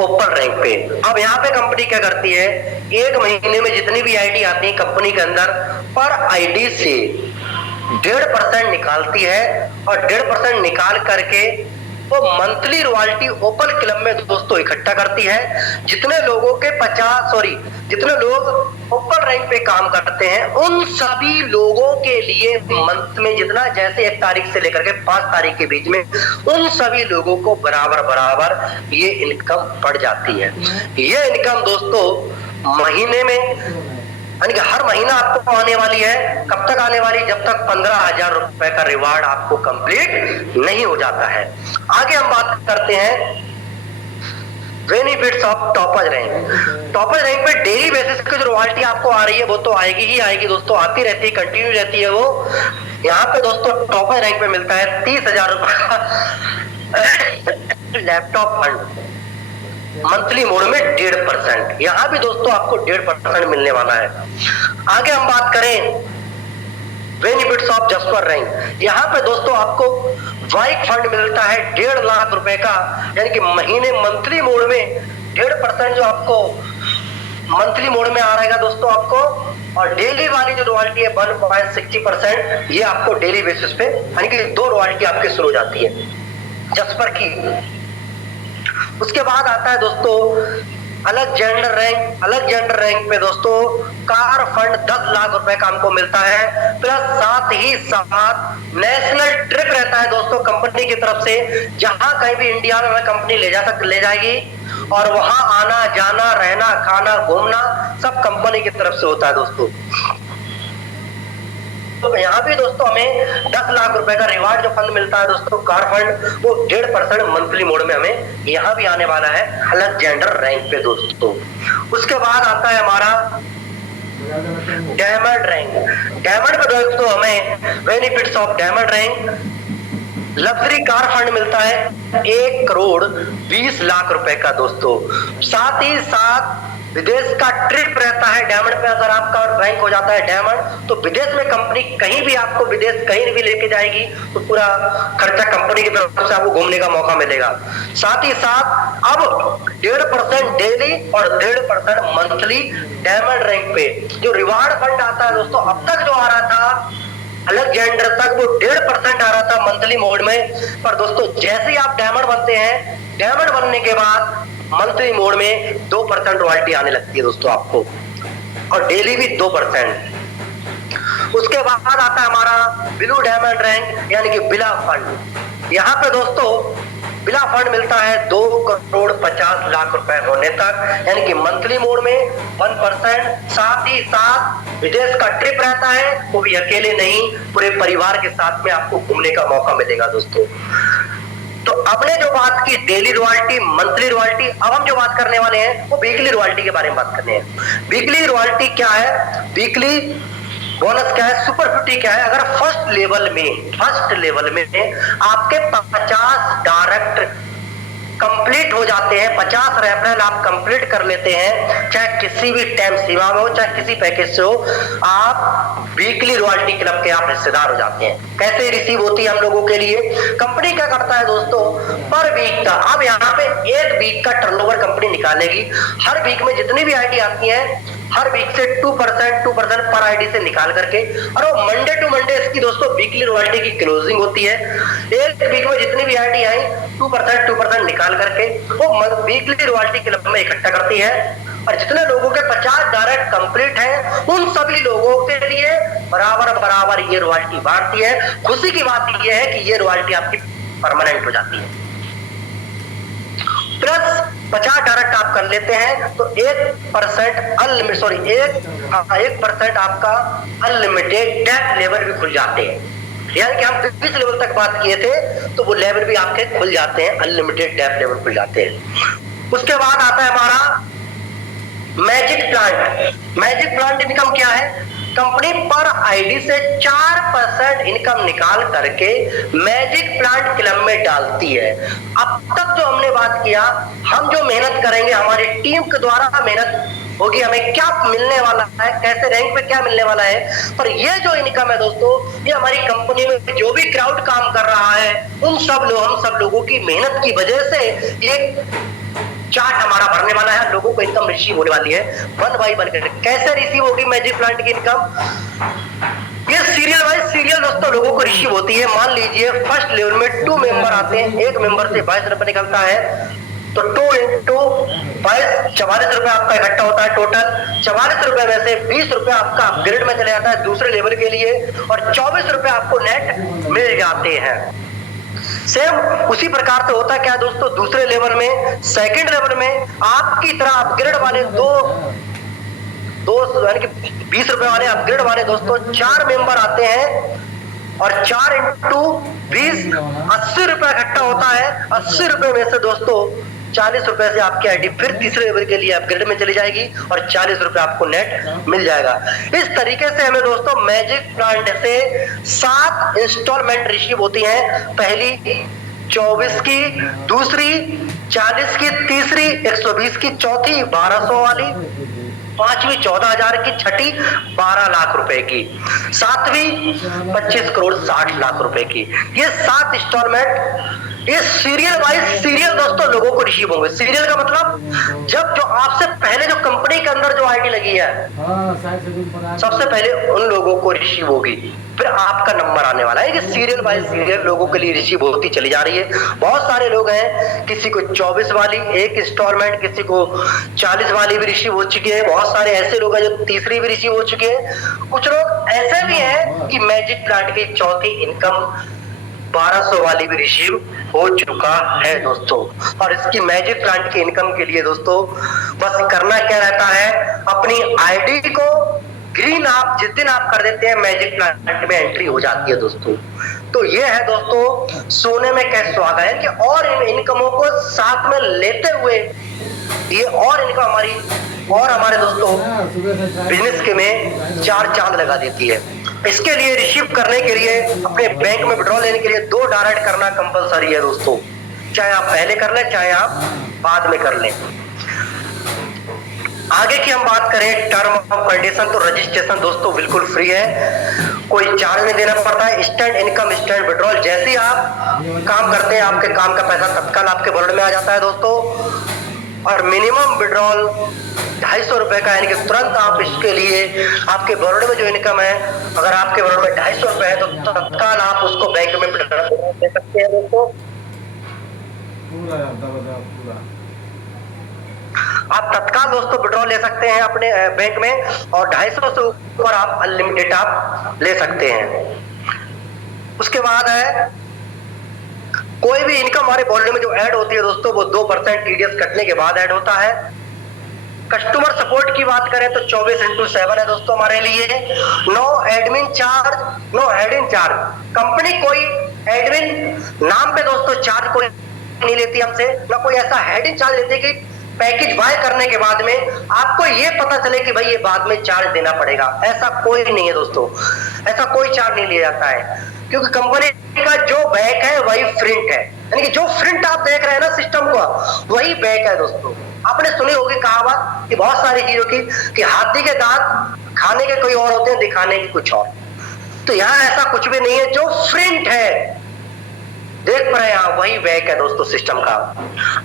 ओपन रैंक पे। अब यहाँ पे कंपनी क्या करती है, 1 महीने में जितनी भी आईडी आती है कंपनी के अंदर, पर आईडी से 1.5% निकालती है, और 1.5% निकाल करके वो मंथली रॉयल्टी ओपन क्लब में दोस्तों इकट्ठा करती है। जितने लोग ओपन रैंक पे काम करते हैं उन सभी लोगों के लिए मंथ में जितना, जैसे 1 तारीख से लेकर के 5 तारीख के बीच में, उन सभी लोगों को बराबर ये इनकम बढ़ जाती है। ये इनकम दोस्तों महीने में, यानी कि हर महीना आपको आने वाली है। कब तक आने वाली? जब तक 15,000 रुपए का रिवार्ड आपको कंप्लीट नहीं हो जाता है। आगे हम बात करते हैं benefits of topper rank. Topper rank पे डेली बेसिस की जो रॉयल्टी आपको आ रही है वो तो आएगी ही आएगी दोस्तों, आती रहती है, कंटिन्यू रहती है वो। यहाँ पे दोस्तों टॉपर रैंक पे मिलता है 30,000 रुपए का लैपटॉप फंड मंथली मोड में 1.5%। यहां भी दोस्तों आपको 1.5% मिलने वाला है। आगे हम बात करें बेनिफिट्स ऑफ जसपर रैंक। यहाँ पे दोस्तों आपको बाइक फंड मिलता है 1.5 लाख रुपए का, यानी कि महीने मंथली मोड में 1.5% जो आपको मंथली मोड में आ रहेगा दोस्तों आपको। और डेली वाली जो रॉयल्टी है 1.60%, ये आपको डेली बेसिस पे, यानी कि 2 रॉयल्टी आपके शुरू हो जाती है जसपर की। उसके बाद आता है दोस्तों अलेक्जेंडर रैंक पे दोस्तों कार फंड 10 लाख रुपए का हमको मिलता है, प्लस साथ ही साथ नेशनल ट्रिप रहता है दोस्तों कंपनी की तरफ से, जहां कहीं भी इंडिया में कंपनी ले जाएगी और वहां आना जाना रहना खाना घूमना सब कंपनी की तरफ से होता है दोस्तों। तो यहाँ भी दोस्तों हमें 10 लाख रुपए का रिवार्ड जो फंड मिलता है दोस्तों कार फंड, वो 1.5% मंथली मोड में हमें यहाँ भी आने वाला है अलेक्जेंडर रैंक पे दोस्तों। उसके बाद आता है हमारा डायमंड रैंक। डायमंड पे दोस्तों हमें benefits of diamond rank, luxury car fund मिलता है 1 करोड़ 20 लाख रुपए का दोस्तों। साथ ही साथ विदेश का ट्रिप रहता है डायमंड पे, अगर आपका रैंक हो जाता है डायमंड तो विदेश में कंपनी कहीं भी आपको विदेश कहीं भी लेके जाएगी तो पूरा खर्चा कंपनी की तरफ से आपको घूमने का मौका मिलेगा। साथ ही साथ अब 1.5% डेली और 1.5% मंथली डायमंड रैंक पे जो रिवार्ड फंड आता है दोस्तों, अब तक जो आ रहा था अलेक्जेंडर तक वो 1.5% आ रहा था मंथली मोड में, पर दोस्तों जैसे ही आप डायमंड बनते हैं, डायमंड बनने के बाद मंथली मोड में 2% रॉयल्टी आने लगती है दोस्तों आपको, और डेली भी 2%। उसके बाद आता है हमारा ब्लू डायमंड रैंक यानी कि बिला फंड। यहाँ पे दोस्तों बिला फंड मिलता है 2 करोड़ 50 लाख रुपए होने तक, यानी कि मंथली मोड में 1%। साथ ही साथ विदेश का ट्रिप रहता है, वो भी अकेले नहीं पूरे परिवार के साथ में आपको घूमने का मौका मिलेगा दोस्तों। तो आपने जो बात की डेली रॉयल्टी मंथली रॉयल्टी, अब हम जो बात करने वाले हैं वो वीकली रॉयल्टी के बारे में बात करने हैं। वीकली रॉयल्टी क्या है, वीकली बोनस क्या है, सुपरफ्यूटी क्या है। अगर फर्स्ट लेवल में आपके 50 डायरेक्ट कंप्लीट हो जाते हैं, 50 रेफरल आप कंप्लीट कर लेते हैं, चाहे किसी भी टाइम सीमा में हो चाहे किसी पैकेज से हो, आप वीकली रॉयल्टी क्लब के आप हिस्सेदार हो जाते हैं। कैसे रिसीव होती है हम लोगों के लिए, कंपनी क्या करता है दोस्तों, पर वीक का, अब यहाँ पे 1 वीक का टर्नओवर कंपनी निकालेगी। हर वीक में जितनी भी आईडी आती है, हर वीक से 2% पर आईडी से निकाल करके, और वो मंडे टू मंडे इसकी दोस्तों वीकली रॉयल्टी की क्लोजिंग होती है। एक वीक में जितनी भी आईडी आई 2% निकाल करके वो वीकली रॉयल्टी क्लब में इकट्ठा करती है, और जितने लोगों के 50 डायरेक्ट कंप्लीट हैं उन सभी लोगों के लिए बराबर ये रॉयल्टी बांटती है। खुशी की बात ये है कि ये रॉयल्टी आपकी परमानेंट हो जाती है। प्लस 50 डायरेक्ट आप कर लेते हैं तो 1% आपका अनलिमिटेड डेप्थ लेवल भी खुल जाते हैं। यानी कि हम 20 लेवल तक बात किए थे तो वो लेवल भी आपके खुल जाते हैं, अनलिमिटेड डेप्थ लेवल खुल जाते हैं। उसके बाद आता है हमारा magic plant. Magic plant income क्या है, कंपनी पर आईडी से 4% इनकम निकाल करके मैजिक प्लांट क्लब में डालती है। अब तक जो हमने बात किया, हम जो मेहनत करेंगे हमारी टीम के द्वारा मेहनत होगी, हमें क्या मिलने वाला है, कैसे रैंक पे क्या मिलने वाला है, पर ये जो इनकम है दोस्तों, ये हमारी कंपनी में जो भी क्राउड काम कर रहा है हम सब लोगों की मेहनत की वजह से ये चार्ट हमारा भरने वाला है, लोगों को इनकम रिसीव होने वाली है 1 बाय 1 करके। कैसे रिसीव होगी मैजिक प्लांट की इनकम, ये सीरियल वाइज सीरियल दोस्तों लोगों को रिसीव होती है। मान लीजिए फर्स्ट लेवल में 2 मेंबर आते हैं, एक मेंबर से 22 रुपए निकलता है, तो 2 into 22 44 रुपए आपका इकट्ठा होता है टोटल। 44 रुपए में से 20 रुपए आपका अपग्रेड में चले जाता है दूसरे लेवल के लिए, और 24 रुपए आपको नेट मिल जाते हैं। सेम उसी प्रकार से होता क्या दोस्तों, दूसरे लेवल में सेकंड लेवल में आपकी तरह अपग्रेड वाले दो यानी कि 20 रुपए वाले अपग्रेड वाले दोस्तों 4 मेंबर आते हैं, और 4 into 20 80 रुपए इकट्ठा होता है। 80 रुपए में से दोस्तों 40 रुपए से आपकी आईडी फिर तीसरे लेवल के लिए अपग्रेड में चली जाएगी, और 40 रुपए आपको नेट मिल जाएगा। इस तरीके से हमें दोस्तों मैजिक प्लांट से 7 इंस्टॉलमेंट रिसीव होती हैं। पहली 24 की, दूसरी 40 की, तीसरी 120 की, चौथी 1200 वाली, पांचवी 14,000 की, छठी 12 लाख रुपए की, सातवीं 25 करोड़ 60 लाख रुपए की। ये 7 इंस्टॉलमेंट ये सीरियल वाइज सीरियल दोस्तों लोगों को रिसीव होंगे। सीरियल का मतलब जब जो आपसे पहले जो कंपनी के अंदर जो आईडी लगी है, सबसे पहले उन लोगों को रिसीव होगी, फिर आपका नंबर आने वाला है। कि सीरियल बाय सीरियल लोगों के लिए रिसीव होती चली जा रही है। बहुत सारे लोग हैं, किसी को 24 वाली एक इंस्टॉलमेंट, किसी को 40 वाली भी रिसीव हो चुकी है। बहुत सारे ऐसे लोग हैं जो तीसरी भी रिसीव हो चुके हैं। कुछ लोग ऐसे भी हैं कि मैजिक प्लांट की चौथी इनकम 1200 वाली भी रिसीव हो चुका है दोस्तों। और इसकी मैजिक प्लांट की इनकम के लिए दोस्तों बस करना क्या रहता है, अपनी आईडी को ग्रीन आप जिस दिन आप कर देते हैं मैजिक प्लांट में एंट्री हो जाती है दोस्तों। तो ये है दोस्तों सोने में कैसे सुहागा है कि और इन इनकमों को साथ में लेते हुए ये और इनकम हमारी और हमारे दोस्तों बिजनेस के में चार चांद लगा देती है। इसके लिए रिसीव करने के लिए अपने बैंक में विड्रॉल लेने के लिए 2 डायरेक्ट करना कंपलसरी है दोस्तों, चाहे आप पहले कर लें चाहे आप बाद में कर लें। आगे की हम बात करें टर्म ऑफ कंडीशन, तो रजिस्ट्रेशन दोस्तों बिल्कुल फ्री है, कोई चार्ज नहीं देना पड़ता है। इंस्टेंट इनकम, इंस्टेंट विड्रॉल, जैसे ही आप काम करते हैं आपके काम का पैसा तत्काल आपके वॉलेट में आ जाता है दोस्तों। और मिनिमम विड्रॉल 250 रुपए का, यानी कि तुरंत आप इसके लिए आपके वॉलेट में जो इनकम है, अगर आपके वॉलेट में 250 रुपए है तो तत्काल आप उसको बैंक में दे सकते हैं दोस्तों। आप तत्काल दोस्तों विड्रॉल ले सकते हैं अपने बैंक में, और 250 से ऊपर आप अनलिमिटेड आप ले सकते हैं। उसके बाद है कोई भी इनकम हमारे वॉलेट में जो ऐड होती है दोस्तों वो 2% टीडीएस कटने के बाद ऐड होता है। कस्टमर सपोर्ट की बात करें तो 24/7 है दोस्तों हमारे लिए। No admin charge, no heading charge, company कोई एडमिन नाम पे दोस्तों चार्ज कोई नहीं लेती हमसे, ना कोई ऐसा हेडिंग चार्ज लेती कि पैकेज बाय करने के बाद में आपको ये पता चले कि भाई ये बाद में चार्ज देना पड़ेगा, ऐसा कोई नहीं है दोस्तों, ऐसा कोई चार्ज नहीं लिया जाता है। क्योंकि कंपनी का जो बैक है वही प्रिंट है, यानी कि जो प्रिंट आप देख रहे हैं ना सिस्टम का वही बैक है दोस्तों। आपने सुनी होगी कहावत कि बहुत सारी चीजों की कि हाथी के दांत खाने के कोई और होते हैं, दिखाने के कुछ और। तो यहाँ ऐसा कुछ भी नहीं है, जो प्रिंट है देख पा रहे हैं आप वही बैक है दोस्तों सिस्टम का।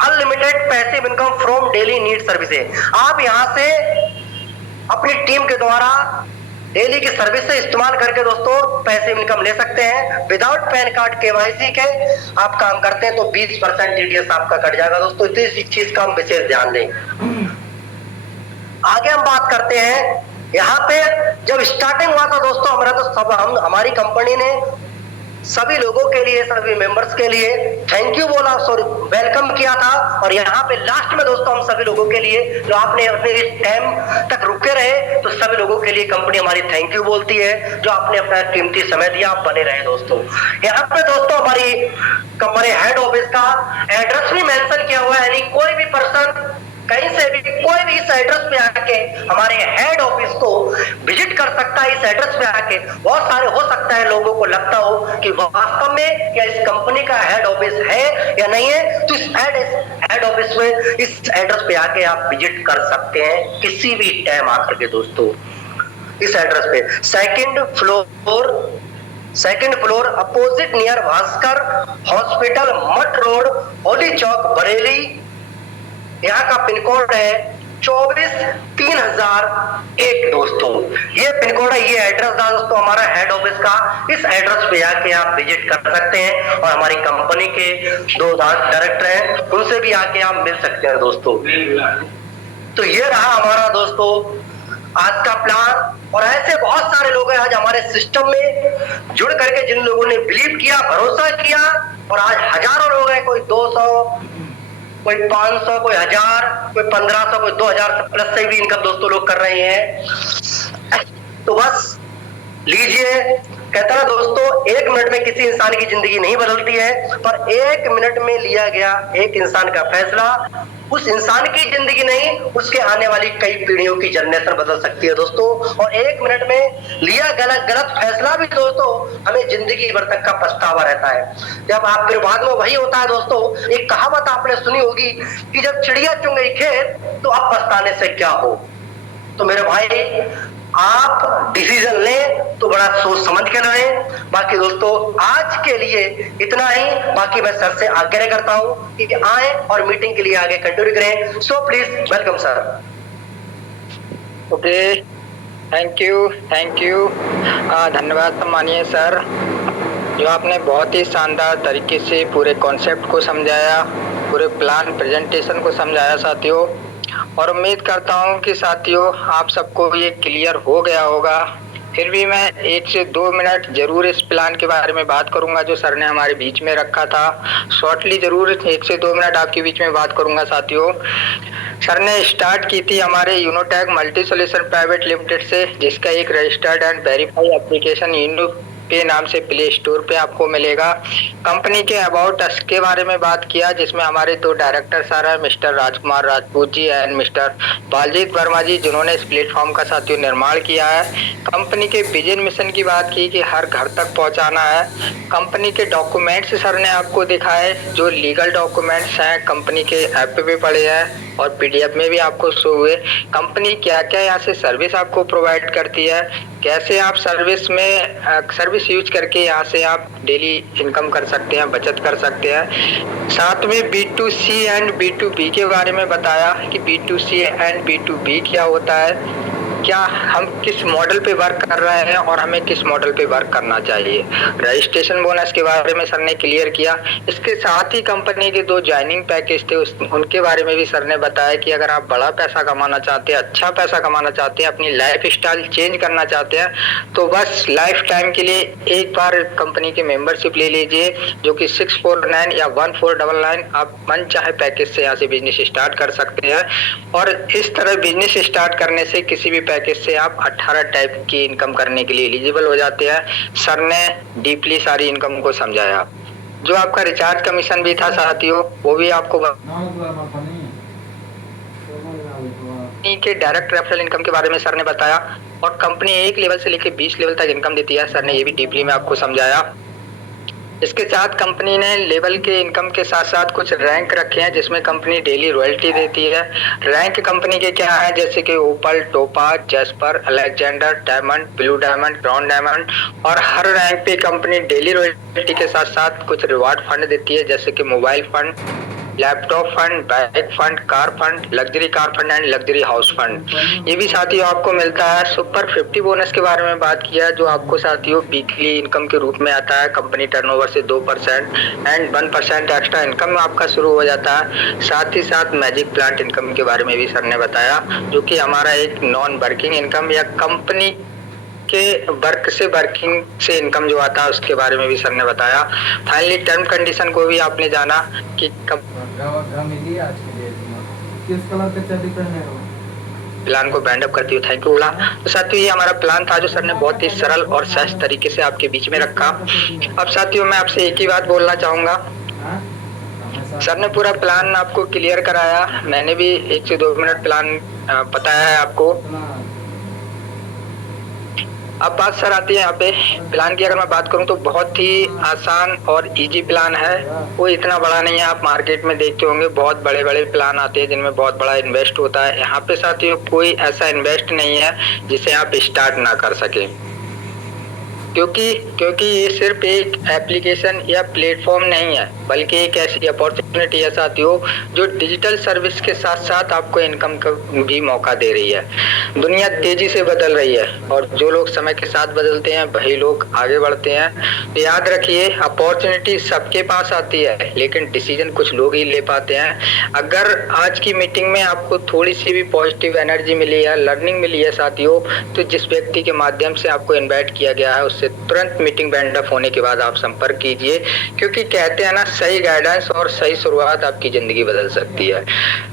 Unlimited passive income from daily need services, आप यहाँ से अपनी टीम के द्वारा डेली की सर्विस से इस्तेमाल करके दोस्तों पैसिव इनकम ले सकते हैं। विदाउट पैन कार्ड केवाईसी के आप काम करते हैं तो 20% टीडीएस आपका कट जाएगा दोस्तों, इस चीज का हम विशेष ध्यान दें। आगे हम बात करते हैं, यहाँ पे जब स्टार्टिंग हुआ था दोस्तों हमारा तो सब हमारी कंपनी ने सभी लोगों के लिए, सभी मेंबर्स के लिए थैंक यू बोला, सॉरी वेलकम किया था। और यहाँ पे लास्ट में दोस्तों हम सभी लोगों के लिए जो आपने अपने इस टाइम तक रुके रहे तो सभी लोगों के लिए कंपनी हमारी थैंक यू बोलती है, जो आपने अपना कीमती समय दिया, आप बने रहे दोस्तों। यहाँ पे दोस्तों हमारे हेड ऑफिस का एड्रेस भी मेंशन किया हुआ है, यानी कोई भी पर्सन कहीं से भी कोई भी इस एड्रेस पे आके हमारे हेड ऑफिस को विजिट कर सकता है। इस एड्रेस पे आके बहुत सारे हो सकता है लोगों को लगता हो कि वास्तव में क्या इस कंपनी का हेड ऑफिस है या नहीं है, तो इस हेड ऑफिस में इस एड्रेस पे आके आप विजिट कर सकते हैं किसी भी टाइम आकर के दोस्तों। इस एड्रेस पे second floor opposite near Bhaskar hospital, मठ रोड, होली चौक, बरेली। यहाँ का पिन कोड है 24-3001 दोस्तों। ये पिन कोड है, ये एड्रेस था दोस्तों हमारा हेड ऑफिस का। इस एड्रेस पे आके आप विजिट कर सकते हैं और हमारी कंपनी के 2 डायरेक्टर हैं उनसे भी आके आप मिल सकते हैं दोस्तों। तो ये रहा हमारा दोस्तों आज का प्लान। और ऐसे बहुत सारे लोग हैं आज हमारे सिस्टम में जुड़ करके, जिन लोगों ने बिलीव किया, भरोसा किया, और आज हजारों लोग हैं, कोई 200, कोई 500, कोई 1000, कोई 1500, कोई 2000 प्लस से भी इनकम दोस्तों लोग कर रहे हैं। तो बस लीजिए, कहता है दोस्तों 1 मिनट में किसी इंसान की जिंदगी नहीं बदलती है, पर 1 मिनट में लिया गया एक इंसान का फैसला उस इंसान की जिंदगी नहीं, उसके आने वाली कई पीढ़ियों की जनरेशन बदल सकती है दोस्तों। और 1 मिनट में लिया गलत फैसला भी दोस्तों हमें जिंदगी भर तक का पछतावा रहता है। जब आप फिर बाद में वही होता है दोस्तों, एक कहावत आपने सुनी होगी कि जब चिड़िया चुन गई खेत तो अब पछताने से क्या हो। तो मेरे भाई आप डिसीजन लें तो बड़ा सोच समझ के लें। बाकी दोस्तों आज के लिए इतना ही, बाकी मैं सर से आग्रह करता हूं कि आए और मीटिंग के लिए आगे कंटिन्यू करें। So please welcome sir. Okay, thank you. धन्यवाद सम्मानीय सर, जो आपने बहुत ही शानदार तरीके से पूरे कॉन्सेप्ट को समझाया, पूरे प्लान प्रेजेंटेशन को समझाया साथियों। और उम्मीद करता हूँ कि साथियों आप सबको ये क्लियर हो गया होगा। फिर भी मैं 1 से 2 मिनट जरूर इस प्लान के बारे में बात करूंगा जो सर ने हमारे बीच में रखा था। शॉर्टली जरूर 1 से 2 मिनट आपके बीच में बात करूंगा साथियों। सर ने स्टार्ट की थी हमारे यूनोटेक मल्टी सॉल्यूशन प्राइवेट लिमिटेड से, जिसका एक रजिस्टर्ड एंड वेरीफाइड एप्लीकेशन पे नाम से प्ले स्टोर पे आपको मिलेगा। कंपनी के अबाउट अस के बारे में बात किया, जिसमें हमारे 2 डायरेक्टर सर हैं, mister Rajkumar Rajput ji and mister Baljeet Verma ji, जिन्होंने इस प्लेटफॉर्म का साथियों निर्माण किया है। कंपनी के विजन मिशन की बात की कि हर घर तक पहुंचाना है। कंपनी के डॉक्यूमेंट्स सर ने आपको दिखाए, जो लीगल डॉक्यूमेंट्स हैं कंपनी के ऐप पे पड़े हैं और पीडीएफ में भी आपको शो हुए। कंपनी क्या क्या यहाँ से सर्विस आपको प्रोवाइड करती है, कैसे आप सर्विस यूज करके यहाँ से आप डेली इनकम कर सकते हैं, बचत कर सकते हैं। साथ में B2C एंड B2B के बारे में बताया कि B2C एंड B2B क्या होता है, क्या हम किस मॉडल पे वर्क कर रहे हैं और हमें किस मॉडल पे वर्क करना चाहिए। रजिस्ट्रेशन बोनस के बारे में सर ने क्लियर किया। इसके साथ ही कंपनी के 2 ज्वाइनिंग पैकेज थे, उनके बारे में भी सर ने बताया कि अगर आप बड़ा पैसा कमाना चाहते हैं, अच्छा पैसा कमाना चाहते हैं, अपनी लाइफ स्टाइल चेंज करना चाहते हैं, तो बस लाइफ टाइम के लिए एक बार कंपनी की मेंबरशिप ले लीजिए, जो कि 649 या 1499 आप मन चाहे पैकेज से यहाँ से बिजनेस स्टार्ट कर सकते हैं। और इस तरह बिजनेस स्टार्ट करने से किसी भी पैकेज से आप 18 टाइप की इनकम करने के लिए एलिजिबल हो जाते हैं। सर ने डीपली सारी इनकम को समझाया। जो आपका रिचार्ज कमीशन भी था साथियों, वो भी आपको के डायरेक्ट रेफरल इनकम के बारे में सर ने बताया। और कंपनी 1 लेवल से लेकर 20 लेवल तक इनकम देती है, सर ने ये भी डीपली में आपको समझाया। इसके साथ कंपनी ने लेवल के इनकम के साथ साथ कुछ रैंक रखे हैं, जिसमें कंपनी डेली रॉयल्टी देती है। रैंक कंपनी के क्या है, जैसे कि opal, topaz, jasper, alexander, diamond, blue diamond, brown diamond. और हर रैंक पे कंपनी डेली रॉयल्टी के साथ साथ कुछ रिवार्ड फंड देती है, जैसे कि mobile fund, laptop fund, bike fund, car fund, luxury car fund and luxury house fund. ये भी साथियों आपको मिलता है। सुपर 50 बोनस के बारे में बात किया, जो आपको साथियों वीकली इनकम के रूप में आता है। कंपनी टर्नओवर से 2% एंड 1% एक्स्ट्रा इनकम आपका शुरू हो जाता है। साथ ही साथ मैजिक प्लांट इनकम के बारे में भी सर ने बताया, जो कि हमारा एक नॉन वर्किंग इनकम या कंपनी के वर्क से वर्किंग से इनकम जो आता है, उसके बारे में भी सर ने बताया। फाइनली टर्म कंडीशन को भी आपने जाना कि किस कलर के चड्डी पहने हो। प्लान को बैंड अप करती हूँ। थैंक यू बोला। तो साथियों ये हमारा प्लान था, जो सर ने बहुत ही सरल और सहज तरीके से आपके बीच में रखा। अब साथियों मैं आपसे एक ही बात बोलना चाहूंगा, सर ने पूरा प्लान आपको क्लियर कराया, मैंने भी 1 से 2 मिनट प्लान बताया है आपको। अब बात सर आती है यहाँ पे प्लान की। अगर मैं बात करूँ तो बहुत ही आसान और इजी प्लान है, वो इतना बड़ा नहीं है। आप मार्केट में देखते होंगे बहुत बड़े बड़े प्लान आते हैं जिनमें बहुत बड़ा इन्वेस्ट होता है। यहाँ पे साथियों कोई ऐसा इन्वेस्ट नहीं है जिसे आप स्टार्ट ना कर सकें, क्योंकि ये सिर्फ एक एप्लीकेशन या प्लेटफॉर्म नहीं है, बल्कि एक ऐसी अपॉर्चुनिटी है साथियों, जो डिजिटल सर्विस के साथ साथ आपको इनकम का भी मौका दे रही है। दुनिया तेजी से बदल रही है और जो लोग समय के साथ बदलते हैं वही लोग आगे बढ़ते हैं। तो याद रखिए, अपॉर्चुनिटी सबके पास आती है, लेकिन डिसीजन कुछ लोग ही ले पाते हैं। अगर आज की मीटिंग में आपको थोड़ी सी भी पॉजिटिव एनर्जी मिली है, लर्निंग मिली है साथियों, तो जिस व्यक्ति के माध्यम से आपको इन्वाइट किया गया है, उससे तुरंत मीटिंग बैंड अप होने के बाद आप संपर्क कीजिए, क्योंकि कहते हैं ना, सही गाइडेंस और सही शुरुआत आपकी जिंदगी बदल सकती है।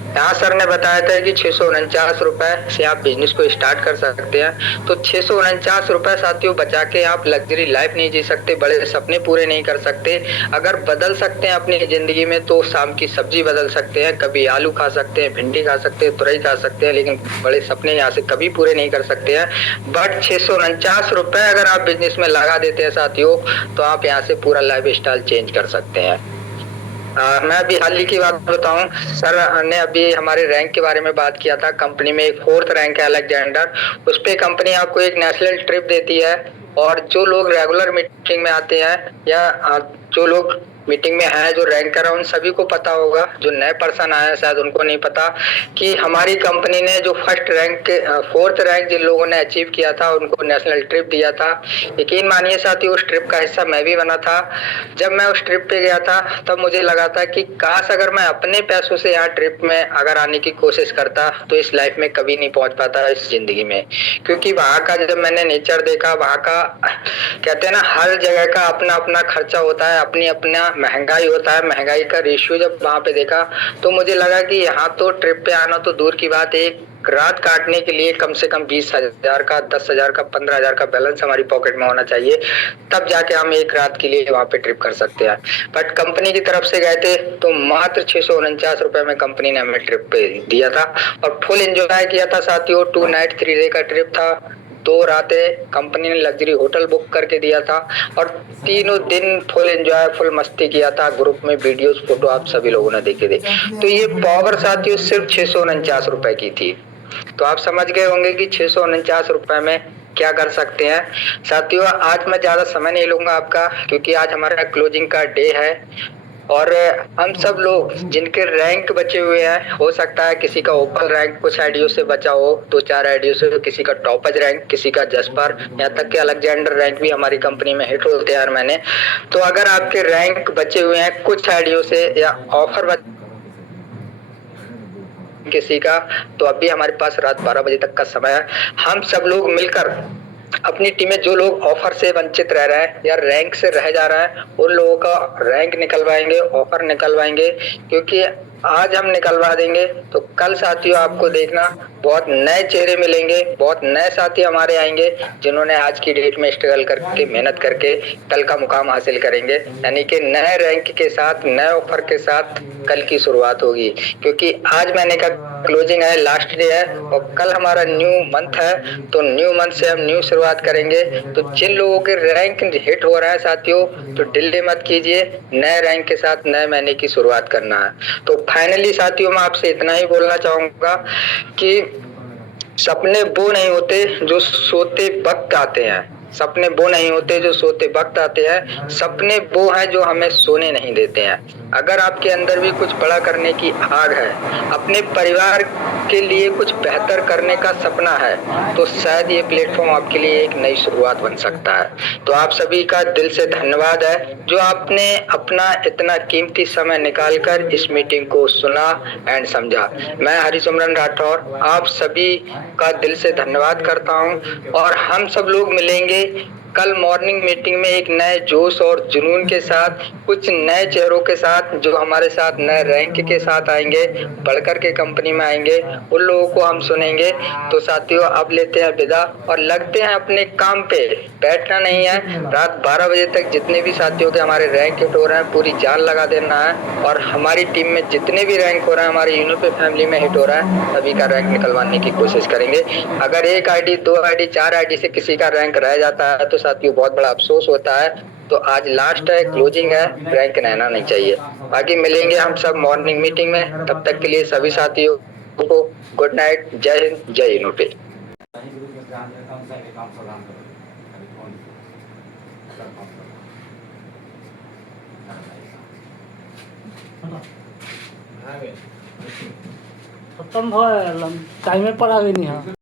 यहाँ सर ने बताया था कि 649 रुपए से आप बिजनेस को स्टार्ट कर सकते हैं। तो 649 रुपए साथियों बचा के आप लग्जरी लाइफ नहीं जी सकते, बड़े सपने पूरे नहीं कर सकते। अगर बदल सकते हैं अपनी जिंदगी में तो शाम की सब्जी बदल सकते हैं, कभी आलू खा सकते हैं, भिंडी खा सकते हैं, तुरई खा सकते हैं, लेकिन बड़े सपने यहाँ से कभी पूरे नहीं कर सकते हैं। बट 649 रुपए अगर आप बिजनेस में लगा देते हैं साथियों, तो आप यहाँ से पूरा लाइफ स्टाइल चेंज कर सकते हैं। मैं अभी हाल ही की बात बताऊं, सर ने अभी हमारे रैंक के बारे में बात किया था। कंपनी में एक 4th रैंक है अलेक्जेंडर, उस पे कंपनी आपको एक नेशनल ट्रिप देती है। और जो लोग रेगुलर मीटिंग में आते हैं या जो लोग मीटिंग में है जो रैंकर है उन सभी को पता होगा, जो नए पर्सन आए हैं शायद उनको नहीं पता कि हमारी कंपनी ने जो फर्स्ट रैंक 4th रैंक जिन लोगों ने अचीव किया था उनको नेशनल ट्रिप दिया था। यकीन मानिए साथियों, उस ट्रिप का हिस्सा मैं भी बना था। जब मैं उस ट्रिप पे गया था तब मुझे लगा था कि काश अगर मैं अपने पैसों से यहाँ ट्रिप में अगर आने की कोशिश करता तो इस लाइफ में कभी नहीं पहुंच पाता इस जिंदगी में। क्योंकि वहाँ का जब मैंने नेचर देखा, वहाँ का कहते हैं ना हर जगह का अपना अपना खर्चा होता है, अपनी अपना महंगाई होता है, महंगाई का रेशियो जब वहाँ पे देखा तो मुझे लगा कि यहाँ तो ट्रिप पे आना तो दूर की बात, एक रात काटने के लिए कम से कम 20,000 का, 10,000 का, 15,000 का बैलेंस हमारी पॉकेट में होना चाहिए, तब जाके हम एक रात के लिए वहाँ पे ट्रिप कर सकते हैं। बट कंपनी की तरफ से गए थे तो मात्र 649 रुपए में कंपनी ने हमें ट्रिप पे दिया था और फुल एंजॉय किया था साथियों। 2 नाइट 3 डे का ट्रिप था। 2 रातें कंपनी ने लग्जरी होटल बुक करके दिया था और तीनों दिन फुल एंजॉय, फुल मस्ती किया था। ग्रुप में वीडियोस, फोटो आप सभी लोगों ने देखे थे। तो ये पावर साथियों सिर्फ 649 रुपए की थी। तो आप समझ गए होंगे कि 649 रुपए में क्या कर सकते हैं। साथियों आज मैं ज्यादा समय नहीं लूंगा आपका, क्योंकि आज हमारा क्लोजिंग का डे है और हम सब लोग जिनके रैंक बचे हुए हैं, हो सकता है किसी का ओपल रैंक कुछ आईडियो से बचा हो, 2-4 आईडियो से, किसी का टॉपज रैंक, किसी का जस्पर, यहाँ तक कि अलेक्जेंडर रैंक भी हमारी कंपनी में हिट होते हैं हर महीने। तो अगर आपके रैंक बचे हुए हैं कुछ आईडियो से या ऑफर किसी का, तो अभी हमारे पास रात 12 बजे तक का समय है। हम सब लोग मिलकर अपनी टीमें, जो लोग ऑफर से वंचित रह रहा है या रैंक से रह जा रहा है, उन लोगों का रैंक निकलवाएंगे, ऑफर निकलवाएंगे। क्योंकि आज हम निकलवा देंगे तो कल साथियों आपको देखना बहुत नए चेहरे मिलेंगे, बहुत नए साथी हमारे आएंगे जिन्होंने आज की डेट में स्ट्रगल करके, मेहनत करके कल का मुकाम हासिल करेंगे। यानी कि नए रैंक के साथ, नए ऑफर के साथ कल की शुरुआत होगी। क्योंकि आज महीने का क्लोजिंग है, लास्ट डे है और कल हमारा न्यू मंथ है, तो न्यू मंथ से हम न्यू शुरुआत करेंगे। तो जिन लोगों के रैंक हिट हो रहा है साथियों, तो डिले मत कीजिए, नए रैंक के साथ नए महीने की शुरुआत करना है। तो फाइनली साथियों मैं आपसे इतना ही बोलना चाहूंगा कि सपने वो नहीं होते जो सोते वक्त आते हैं, सपने वो नहीं होते जो सोते वक्त आते हैं, सपने वो हैं जो हमें सोने नहीं देते हैं। अगर आपके अंदर भी कुछ बड़ा करने की आग है, अपने परिवार के लिए कुछ बेहतर करने का सपना है, तो शायद ये प्लेटफॉर्म आपके लिए एक नई शुरुआत बन सकता है। तो आप सभी का दिल से धन्यवाद है जो आपने अपना इतना कीमती समय निकालकर इस मीटिंग को सुना एंड समझा। मैं हरिसिमरन राठौर आप सभी का दिल से धन्यवाद करता हूं और हम सब लोग मिलेंगे कल मॉर्निंग मीटिंग में एक नए जोश और जुनून के साथ, कुछ नए चेहरों के साथ जो हमारे साथ नए रैंक के साथ आएंगे, बढ़कर के कंपनी में आएंगे, उन लोगों को हम सुनेंगे। तो साथियों अब लेते हैं विदा और लगते हैं अपने काम पे। बैठना नहीं है, रात 12 बजे तक जितने भी साथियों के हमारे रैंक हिट हो रहे हैं पूरी जान लगा देना है और हमारी टीम में जितने भी रैंक हो रहे हैं, हमारी यूनिफे फैमिली में हिट हो रहा है, सभी का रैंक निकलवाने की कोशिश करेंगे। अगर 1 आईडी, 2 आईडी, 4 आईडी से किसी का रैंक रह जाता है तो साथियों बहुत बड़ा अफसोस होता है। तो आज लास्ट है, क्लोजिंग है, रैंक रहना नहीं चाहिए। बाकी मिलेंगे हम सब मॉर्निंग मीटिंग में, तब तक के लिए सभी साथियों को गुड नाइट, जय हिंद, जय यूनिफे। खत्म भइल, टाइमे पर आगे नहीं है।